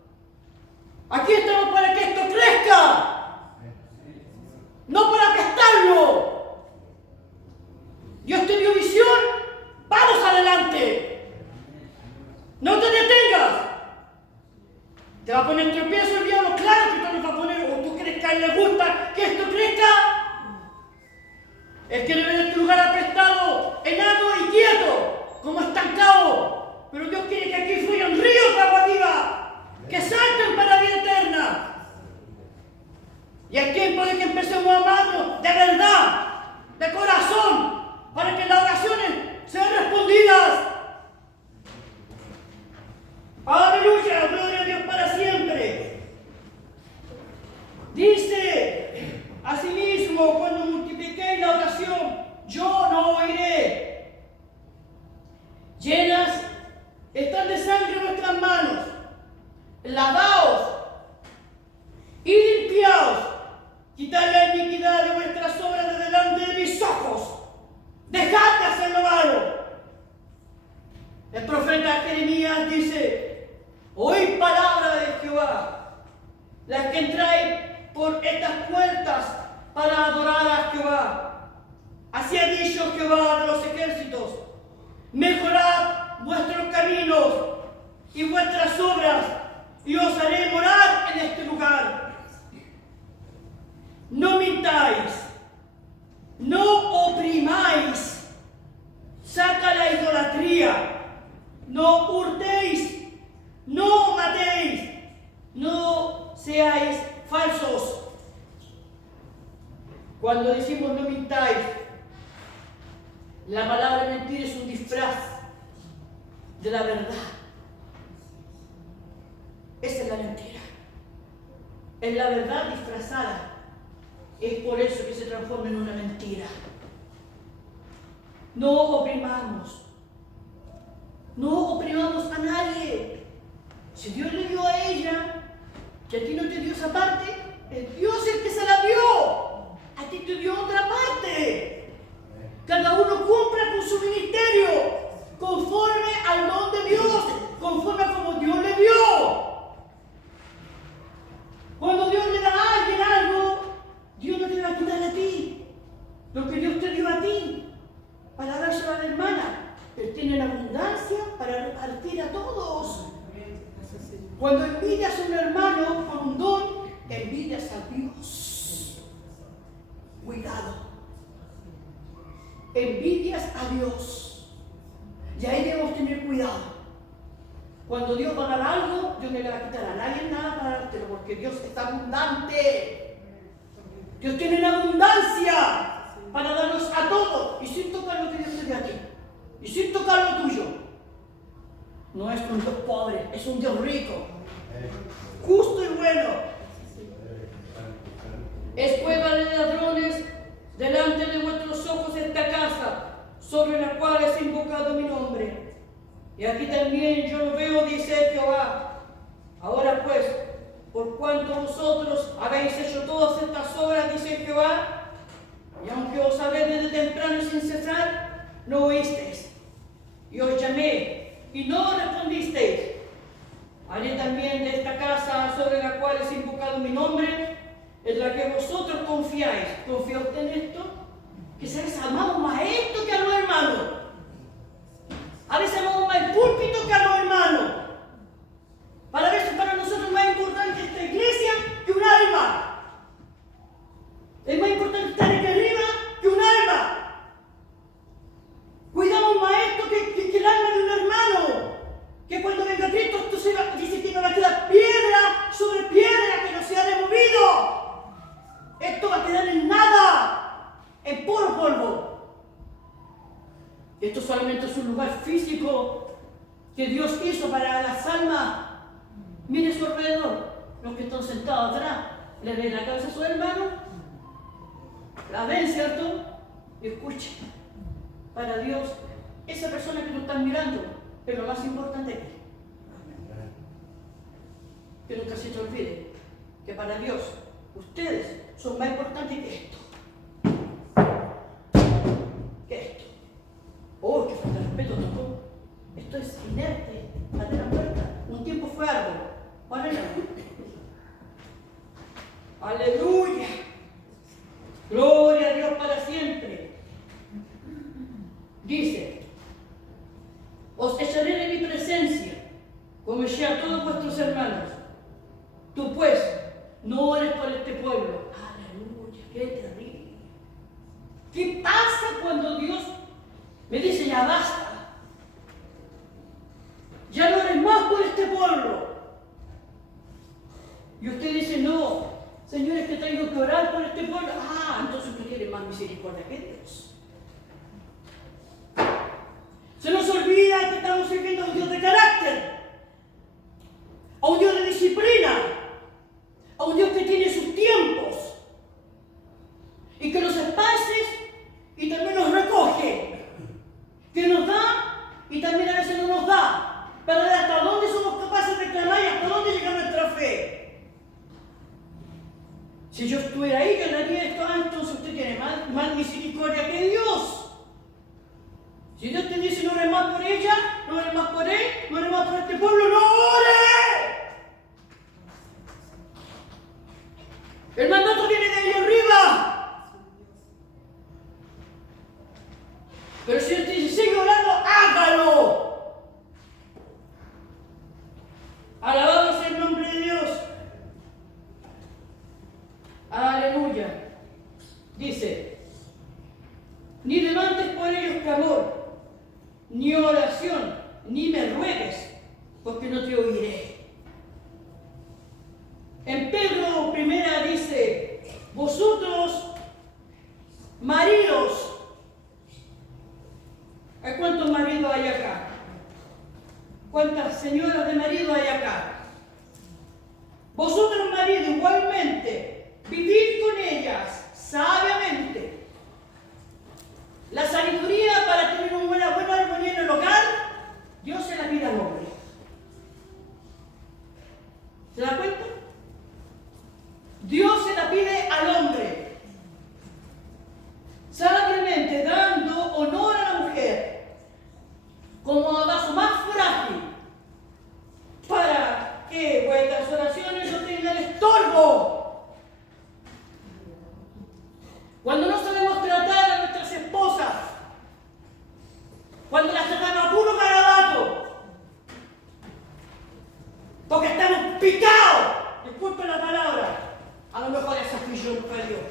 Aquí estamos para que esto crezca, no para apestarlo. Dios te dio visión, vamos adelante. No te detengas. Te va a poner tropiezo el diablo, claro que te lo va a poner. ¿O tú crees que a él le gusta que esto crezca? Él quiere ver este lugar apestado, enano y quieto, como estancado. Pero Dios quiere que aquí fluyan ríos de agua viva, que salten para la vida eterna. Y es tiempo de que empecemos a amarnos de verdad, de corazón, para que las oraciones sean respondidas. Aleluya, gloria a Dios para siempre. Dice mismo cuando multipliquéis la oración, yo no oiré. Llenas están de sangre vuestras manos. Lavaos y limpiaos. Quitad la iniquidad de vuestras obras de delante de mis ojos. Dejad de hacer lo malo. El profeta Jeremías dice: oíd palabra de Jehová, las que entráis por estas puertas para adorar a Jehová. Así ha dicho Jehová de los ejércitos: mejorad vuestros caminos y vuestras obras, y os haré morar en este lugar. No mintáis, no oprimáis, saca la idolatría, no hurtéis, no matéis, no seáis falsos. Cuando decimos no mintáis, la palabra mentir es un disfraz de la verdad. Esa es la mentira. Es la verdad disfrazada. Es por eso que se transforma en una mentira. No oprimamos. No oprimamos a nadie. Si Dios le dio a ella, que a ti no te dio esa parte, es Dios el que se la dio. A ti te dio otra parte. Cada uno cumpla con su ministerio, conforme al don de Dios, conforme a como Dios le dio. Cuando Dios le da a alguien algo, Dios no te va a quitar a ti lo que Dios te dio a ti para dárselo a la hermana. Él tiene la abundancia para repartir a todos. Cuando envidias a un hermano con un don, envidias a Dios. Cuidado. Envidias a Dios. Y ahí debemos tener cuidado. Cuando Dios va a dar algo, Dios no le va a quitar a nadie nada para dártelo, porque Dios está abundante. Dios tiene una abundancia para darnos a todos, y sin tocar lo que Dios te dio a ti, y sin tocar lo tuyo. No es un Dios pobre, es un Dios rico, justo y bueno. Es cueva de ladrones delante de vuestros ojos esta casa, sobre la cual es invocado mi nombre. Y aquí también yo lo veo, dice Jehová. Ahora pues, por cuanto vosotros habéis hecho todas estas obras, dice Jehová, y aunque os hablé desde temprano sin cesar, no oísteis. Y os llamé, y no respondisteis. Haré también de esta casa sobre la cual es invocado mi nombre, en la que vosotros confiáis. ¿Confía usted en esto? Que se les amamos más a esto que a los hermanos. A veces amamos más el púlpito que a los hermanos. Para veces para nosotros es más importante esta iglesia que un alma. Es más importante estar aquí arriba que un alma. Cuidamos más esto que el alma de un hermano. Que cuando venga Cristo, esto dice que no va a quedar piedra sobre piedra que no sea removido. Esto va a quedar en nada, en puro polvo. Esto solamente es un lugar físico que Dios hizo para las almas. Mire su alrededor, los que están sentados atrás, le ven la cabeza a su hermano, la ven, ¿cierto? Y escuchen, para Dios, esa persona que lo están mirando es lo más importante aquí. Que nunca se te olvide que para Dios, ustedes son más importantes que esto. Que esto. Oh, qué falta de respeto, tocó. Esto es inerte, patea la puerta. Un tiempo fue árbol. Ahora no. Aleluya. Gloria a Dios para siempre. Dice: os echaré de mi presencia, como eché a todos vuestros hermanos. Tú pues, no ores por este pueblo. Aleluya, qué terrible. ¿Qué pasa cuando Dios me dice ya basta? Ya no eres más por este pueblo. Y usted dice, no, Señor, es que tengo que orar por este pueblo. Ah, entonces usted tiene más misericordia que Dios. Se nos olvida que estamos sirviendo a un Dios de carácter, a un Dios de disciplina, a un Dios que tiene sus tiempos y que ella le haría esto, entonces usted tiene más misericordia que Dios. Si Dios te dice no ores más por ella, no ores más por él, no ores más por este pueblo, ¡no ores! El mandato viene de ahí arriba. Pero si usted dice, sigue orando, hágalo. Alabado sea el nombre de Dios. Aleluya. Dice, ni levantes por ellos clamor, ni oración, ni me ruegues, porque no te oiré. En Pedro primera dice, vosotros, maridos, ¿a cuántos maridos hay acá? ¿Cuántas señoras de marido hay acá? Vosotros, maridos, igualmente, vivid con ellas sabiamente. La sabiduría para tener una buena armonía en el hogar, Dios se la pide al hombre. ¿Se da cuenta? Dios se la pide al hombre. Sabiamente, dando honor a la mujer como a vaso más frágil, para que vuestras oraciones no tengan estorbo. Cuando no sabemos tratar a nuestras esposas, cuando las tratamos a puro garabato, porque estamos picados, disculpen la palabra, a lo mejor esa fui yo, no fue Dios.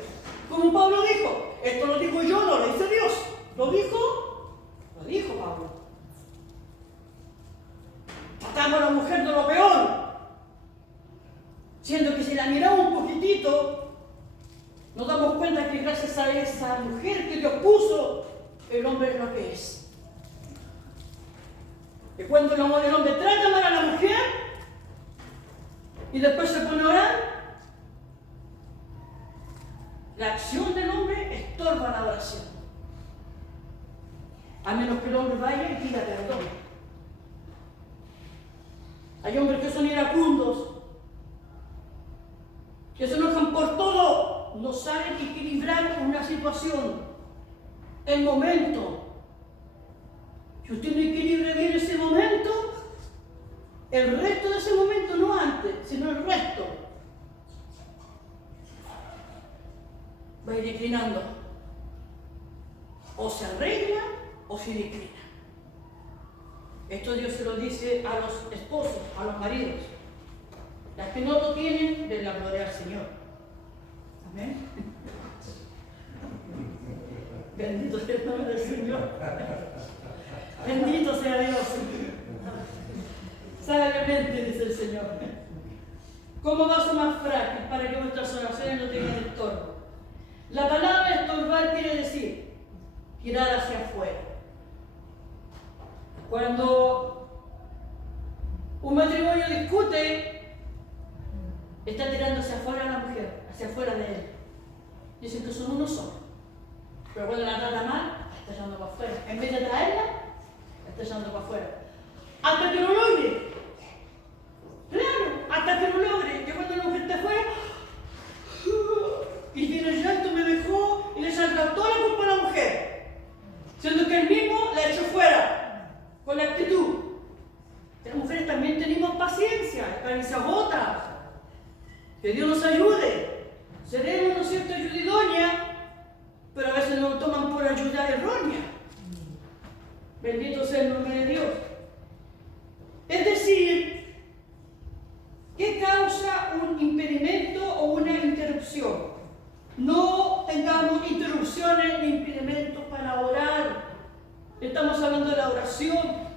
Como Pablo dijo, esto lo digo yo, no lo dice Dios. ¿Lo dijo? Lo dijo Pablo. Tratamos a la mujer de lo peor, siendo que si la miramos un poquitito, nos damos cuenta que gracias a esa mujer que Dios puso, el hombre es lo que es. Y cuando el hombre trata mal a la mujer y después se pone a orar, la acción del hombre estorba la oración. A menos que el hombre vaya y pida perdón. Hay hombres que son iracundos, que se enojan por todo, no saben equilibrar una situación, el momento. Si usted no equilibra bien ese momento, el resto de ese momento, no antes, sino el resto, va a ir declinando. O se arregla o se declina. Esto Dios se lo dice a los esposos, a los maridos. Las que no lo tienen, den la gloria al Señor. Amén. Bendito sea el nombre del Señor. Bendito sea Dios. Sabiamente, dice el Señor. Como vaso más frágil para que vuestras oraciones no tengan estorbo. La palabra estorbar quiere decir tirar hacia afuera. Cuando un matrimonio discute, está tirando hacia afuera a la mujer, hacia afuera de él. Dicen que son uno solo. Pero cuando la trata mal, la está echando para afuera. En vez de traerla, la está echando para afuera. Hasta que lo logre. Claro, hasta que lo logre. Que cuando la mujer está afuera, y tiene el llanto, me dejó, y le salga toda la culpa a la mujer. Siendo que él mismo la echó fuera, con la actitud. Las mujeres también tenemos paciencia, la carne se agota. Que Dios nos ayude. Seremos, ¿no es cierto?, ayuda idónea, pero a veces nos toman por ayuda errónea. Bendito sea el nombre de Dios. Es decir, ¿qué causa un impedimento o una interrupción? No tengamos interrupciones ni impedimentos para orar. Estamos hablando de la oración.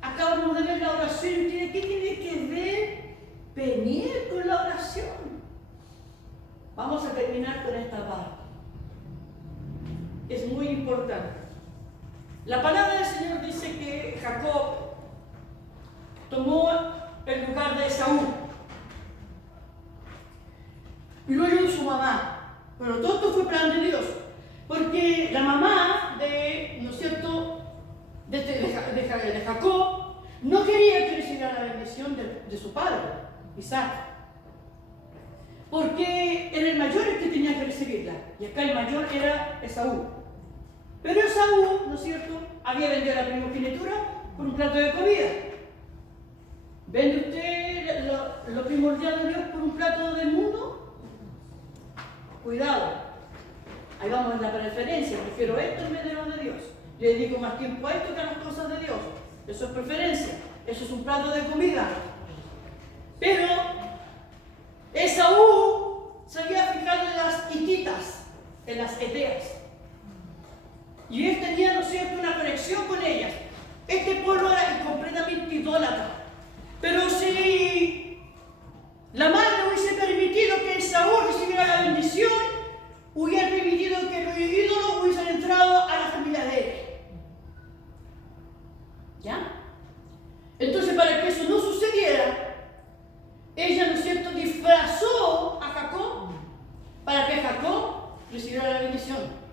Acabamos de ver la oración. ¿Qué tiene que ver venir con la oración? Vamos a terminar con esta parte. Es muy importante. La palabra del Señor dice que Jacob tomó el lugar de Esaú y lo ayudó su mamá. Pero todo esto fue plan de Dios, porque la mamá de, ¿no es cierto?, de Jacob no quería que recibiera la bendición de su padre, Isaac. porque era el mayor el que tenía que recibirla. Y acá el mayor era Esaú. Pero Esaú, ¿no es cierto?, había vendido la primogenitura por un plato de comida. ¿Vende usted lo primordial de Dios por un plato del mundo? Cuidado. Ahí vamos en la preferencia. Prefiero esto en vez de lo de Dios. Le dedico más tiempo a esto que a las cosas de Dios. Eso es preferencia. Eso es un plato de comida. Pero Esaú se había fijado en las hititas, en las eteas. Y él tenía, ¿no es cierto?, una conexión con ellas. Este pueblo era completamente idólatra. Pero si la madre hubiese permitido que Esaú recibiera la bendición, hubiera permitido que los ídolos hubiesen entrado a la familia de él. ¿Ya? Entonces, para que eso no sucediera, ella, ¿no es cierto?, disfrazó a Jacob para que Jacob recibiera la bendición.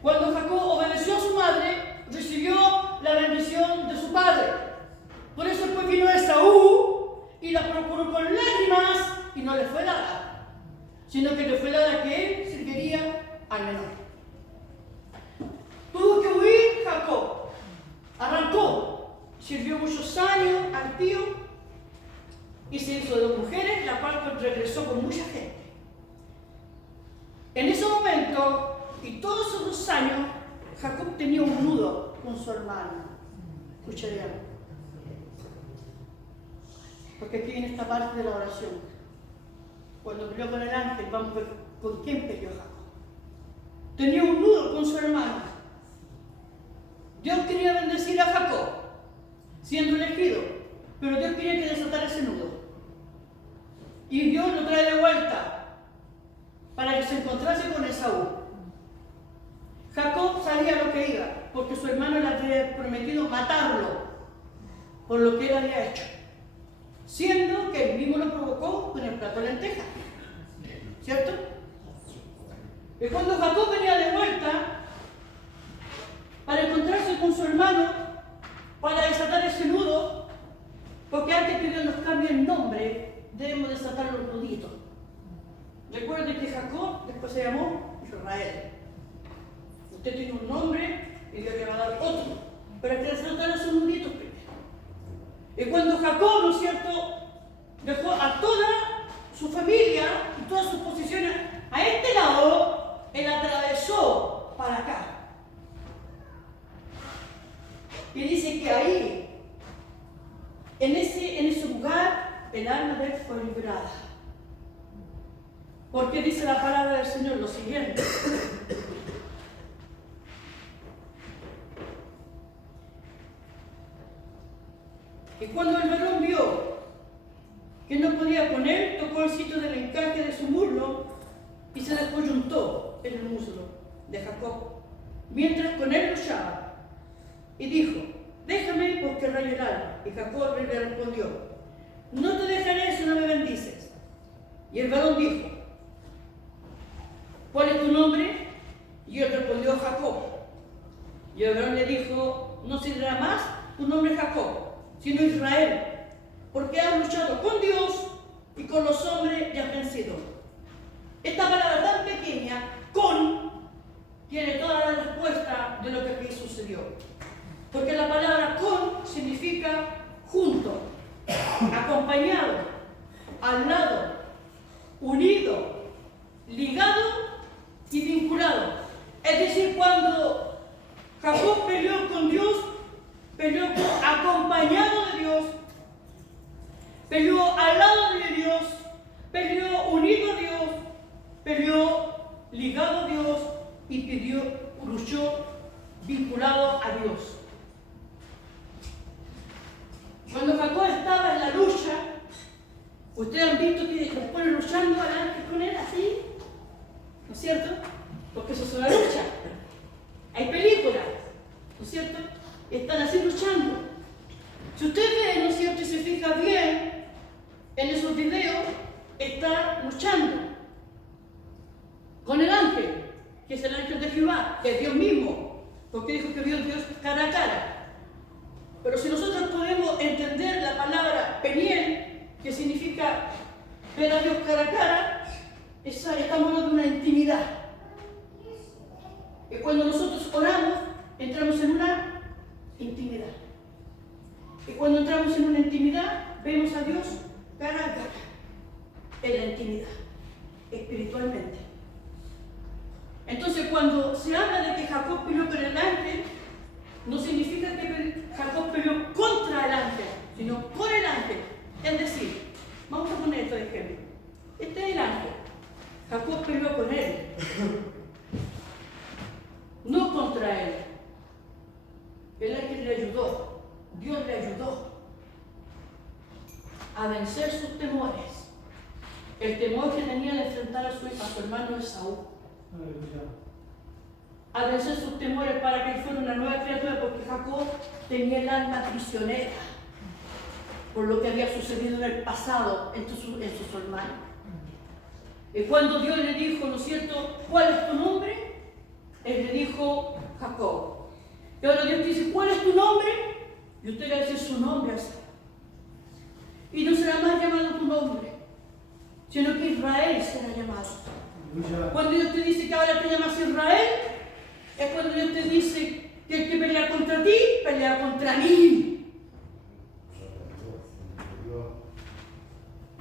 Cuando Jacob obedeció a su madre, recibió la bendición de su padre. Por eso después vino Esaú y la procuró con lágrimas y no le fue dada, sino que le fue dada que él serviría al menor. Tuvo que huir Jacob. Arrancó, sirvió muchos años al tío y se hizo de dos mujeres, la cual regresó con mucha gente. En ese momento y todos esos 2 años, Jacob tenía un nudo con su hermano. Escucharía. Porque aquí viene esta parte de la oración. Cuando peleó con el ángel, vamos a ver con quién peleó Jacob. Tenía un nudo con su hermano. Dios quería bendecir a Jacob, siendo elegido, pero Dios quería que desatara ese nudo. Y Dios lo trae de vuelta para que se encontrase con Esaú. Jacob sabía lo que iba, porque su hermano le había prometido matarlo por lo que él había hecho, siendo que él mismo lo provocó con el plato de lentejas. ¿Cierto? Y cuando Jacob venía de vuelta para encontrarse con su hermano, para desatar ese nudo, porque antes que Dios nos cambie el nombre, debemos desatar los nuditos. Recuerden que Jacob después se llamó Israel. Usted tiene un nombre y Dios le va a dar otro, pero hay que desatar esos nuditos primero. Y cuando Jacob, ¿no es cierto?, dejó a toda su familia y todas sus posiciones a este lado, él atravesó para acá. Y dice que ahí, en ese lugar, el alma de él fue librada. Porque dice la palabra del Señor lo siguiente. Y cuando el varón vio que no podía poner, tocó el sitio del encaje de su muslo y se descoyuntó en el muslo de Jacob, mientras con él luchaba. Y dijo: déjame porque rayo el alma. Y Jacob le respondió: no te dejaré si no me bendices. Y el varón dijo: ¿cuál es tu nombre? Y él respondió: Jacob. Y el varón le dijo: no será más tu nombre Jacob, sino Israel, porque has luchado con Dios y con los hombres y has vencido. Esta palabra tan pequeña, con, tiene toda la respuesta de lo que aquí sucedió. Porque la palabra con significa junto, acompañado, al lado, unido, ligado y vinculado. Es decir, cuando Jacob peleó con Dios, peleó acompañado de Dios, peleó al lado de Dios, peleó unido a Dios, peleó ligado a Dios y luchó vinculado a Dios. Cuando Jacob estaba en la lucha, ustedes han visto que los ponen luchando a la con él así, ¿no es cierto? Porque eso es una lucha. Hay películas, ¿no es cierto? Están así luchando. Si usted ve, ¿no es cierto?, y se fija bien en esos videos, está luchando con el ángel, que es el ángel de Jehová, que es Dios mismo, porque dijo que vio a Dios cara a cara. Pero si nosotros podemos entender la palabra peniel, que significa ver a Dios cara a cara, estamos hablando de una intimidad. Y cuando nosotros oramos, entramos en una intimidad. Y cuando entramos en una intimidad, vemos a Dios cara a cara. En la intimidad, espiritualmente. Entonces, cuando se habla de que Jacob peleó con el ángel, no significa que Jacob peleó contra el ángel, sino con el ángel. Es decir, vamos a poner esto de ejemplo. Este es el ángel. Jacob peleó con él. No contra él. El ángel le ayudó. Dios le ayudó a vencer sus temores. El temor que tenía de enfrentar a su hermano Esaú. A vencer sus temores para que él fuera una nueva criatura, porque Jacob tenía el alma prisionera por lo que había sucedido en el pasado en sus hermanos. Y cuando Dios le dijo, ¿no es cierto?, ¿cuál es tu nombre? Él le dijo, Jacob. Y ahora Dios dice, ¿cuál es tu nombre? Y usted le dice su nombre así. Y no será más llamado tu nombre, sino que Israel será llamado. Cuando Dios te dice que ahora te llamas Israel, es cuando Dios te dice que el que pelea contra ti, pelea contra mí.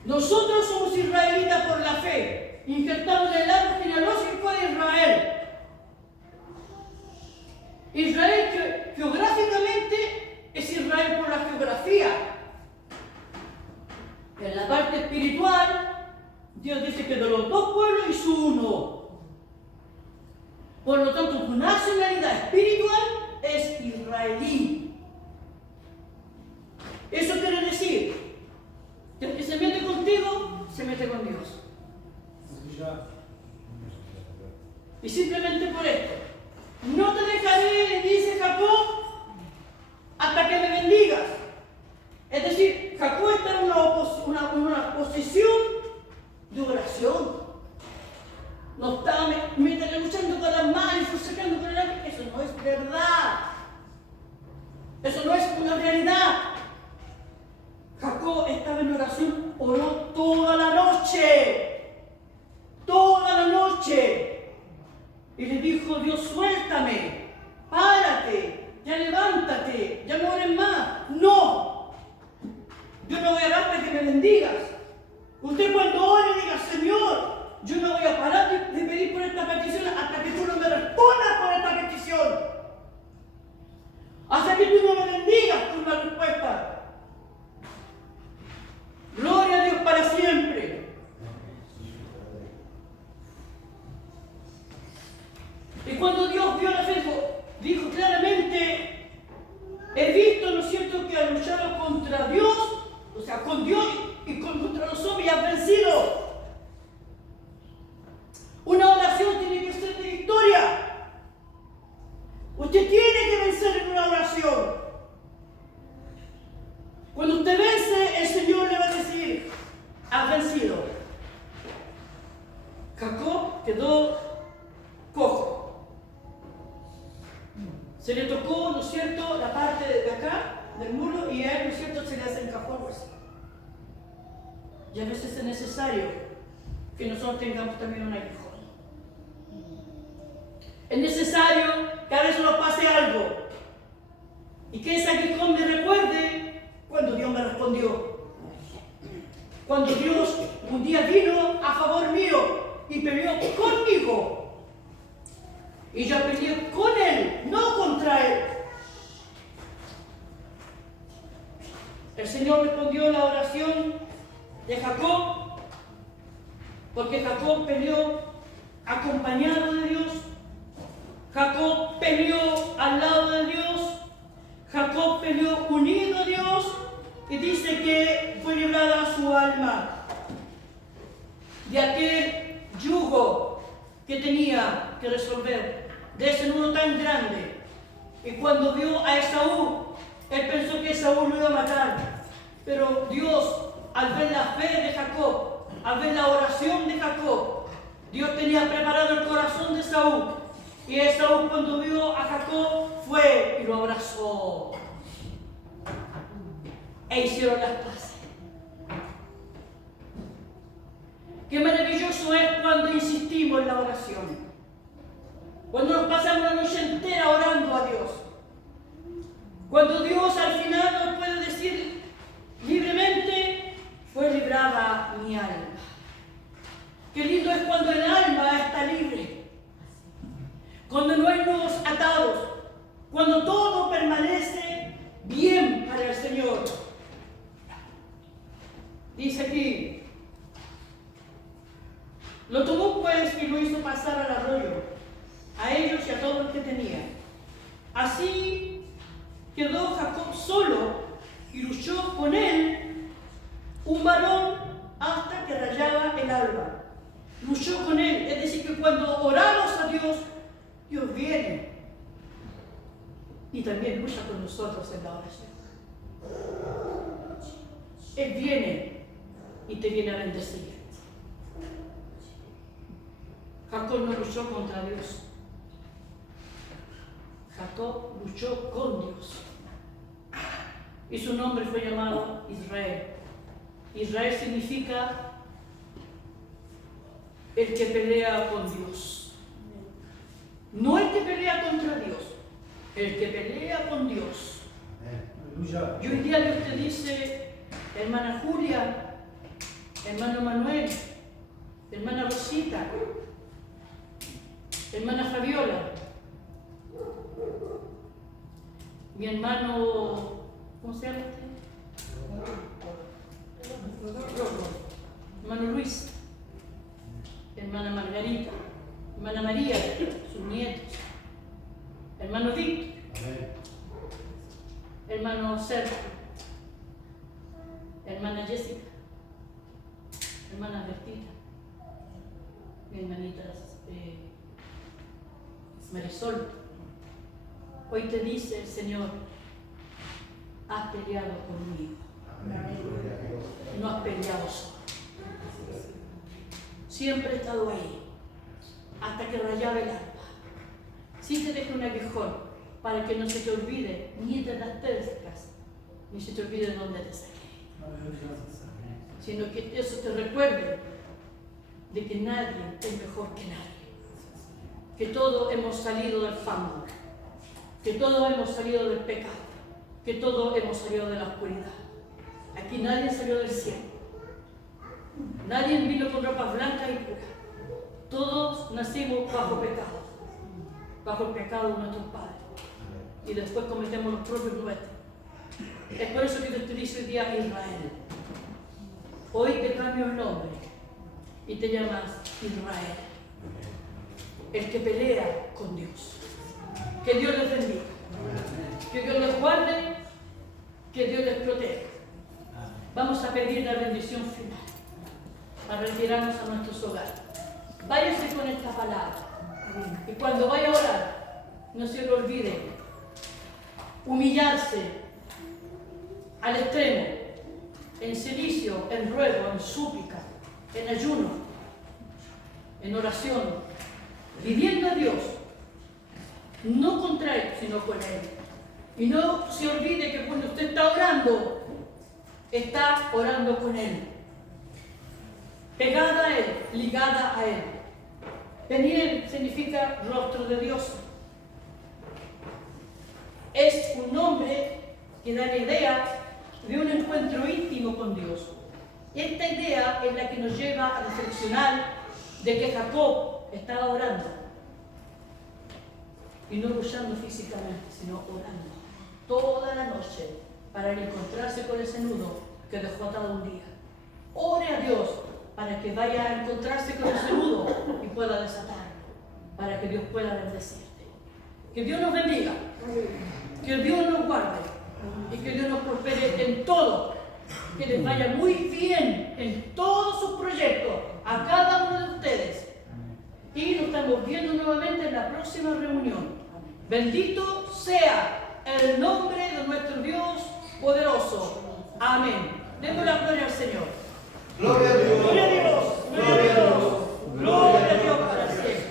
Nosotros somos israelitas por la fe, injertados en el árbol genealógico de Israel. Israel geográficamente es Israel por la geografía. En la parte espiritual, Dios dice que de los dos pueblos hizo uno. Por lo tanto, tu nacionalidad espiritual es israelí. Eso quiere decir que el que se mete contigo, se mete con Dios. Y simplemente por esto, no te dejaré, dice Jacob, hasta que me bendigas. Es decir, Jacob está en una posición de oración. No está luchando con las manos, sacando con el ángel. Eso no es verdad. Eso no es una realidad. Jacob estaba en oración, oró toda la noche. Toda la noche. Y le dijo, Dios, suéltame, párate, ya levántate, ya no ores más. No, yo no voy a dar hasta que me bendigas. Usted cuando ore diga, Señor, yo no voy a parar de pedir por esta petición hasta que tú no me respondas por esta petición. Hasta que tú no me bendigas con una respuesta. Gloria a Dios para siempre. Y cuando Dios vio la fe, dijo claramente, he visto, ¿no es cierto?, que has luchado contra Dios, o sea, con Dios y contra los hombres y has vencido. Una oración tiene que ser de victoria. Usted tiene que vencer en una oración. Cuando usted vence, el Señor le va a decir, has vencido. Jacob quedó cojo. Se le tocó, ¿no es cierto?, la parte de acá, del muro, y a él, ¿no es cierto?, se le desencajó algo así. Y a veces es necesario que nosotros tengamos también un aguijón. Es necesario que a veces nos pase algo y que ese aguijón me recuerde cuando Dios me respondió. Cuando Dios un día vino a favor mío y peleó conmigo. Y yo peleé con Él, no contra Él. El Señor respondió la oración de Jacob, porque Jacob peleó acompañado de Dios. Jacob peleó al lado de Dios. Jacob peleó unido a Dios. Y dice que fue librada su alma de aquel yugo que tenía que resolver, de ese nudo tan grande. Y cuando vio a Esaú, él pensó que Esaú lo iba a matar. Pero Dios, al ver la fe de Jacob, al ver la oración de Jacob, Dios tenía preparado el corazón de Esaú. Y Esaú, cuando vio a Jacob, fue y lo abrazó. E hicieron las paces. Qué maravilloso es cuando insistimos en la oración. Cuando nos pasamos la noche entera orando a Dios. Cuando Dios al final nos puede decir libremente, fue librada mi alma. Qué lindo es cuando el alma está libre. Cuando no hay nudos atados. Cuando todo permanece bien para el Señor. Dice aquí, lo tomó pues y lo hizo pasar al arroyo, a ellos y a todos los que tenía. Así quedó Jacob solo y luchó con él un varón hasta que rayaba el alba. Luchó con él, es decir, que cuando oramos a Dios, Dios viene y también lucha con nosotros en la oración. Él viene y te viene a bendecir. Jacob no luchó contra Dios. Jacob luchó con Dios. Y su nombre fue llamado Israel. Israel significa el que pelea con Dios. No el que pelea contra Dios, el que pelea con Dios. Y hoy día Dios te dice, hermana Julia, hermano Manuel, hermana Rosita, hermana Fabiola, mi hermano, ¿cómo se llama usted? Hermano Luis, hermana Margarita, hermana María, sus nietos, hermano Víctor, hermano Sergio, hermana Jessica, hermana Bertita, mi hermanita Marisol. Hoy te dice el Señor, has peleado conmigo. No has peleado solo. Siempre he estado ahí, hasta que rayaba el alba. Sí te dejé un aguijón, para que no se te olvide, ni te las pescas, ni se te olvide de dónde te saqué. Sino que eso te recuerde de que nadie es mejor que nadie. Que todos hemos salido del fango, que todos hemos salido del pecado, que todos hemos salido de la oscuridad. Aquí nadie salió del cielo. Nadie vino con ropas blancas y puras. Todos nacimos bajo pecado, bajo el pecado de nuestros padres. Y después cometemos los propios nuestros. Es por eso que Dios te dice hoy día Israel. Hoy te cambio el nombre y te llamas Israel. El que pelea con Dios. Que Dios les bendiga. Que Dios les guarde. Que Dios les proteja. Vamos a pedir la bendición final para retirarnos a nuestros hogares. Váyase con esta palabra. Y cuando vaya a orar, no se le olvide humillarse al extremo, en cilicio, en ruego, en súplica, en ayuno, en oración, pidiendo a Dios, no contra Él, sino con Él. Y no se olvide que cuando usted está orando con Él, pegada a Él, ligada a Él. Peniel significa rostro de Dios. Es un nombre que da la idea de un encuentro íntimo con Dios. Esta idea es la que nos lleva a reflexionar de que Jacob estaba orando. Y no luchando físicamente, sino orando toda la noche para encontrarse con ese nudo que dejó atado un día. Ore a Dios para que vaya a encontrarse con ese nudo y pueda desatarlo, para que Dios pueda bendecirte. Que Dios nos bendiga, que Dios nos guarde y que Dios nos prospere en todo, que les vaya muy bien en todos sus proyectos a cada uno de ustedes. Y nos estamos viendo nuevamente en la próxima reunión. Bendito sea el nombre de nuestro Dios poderoso. Amén. Demos la gloria al Señor. Gloria a Dios. Gloria a Dios. Gloria a Dios. Gloria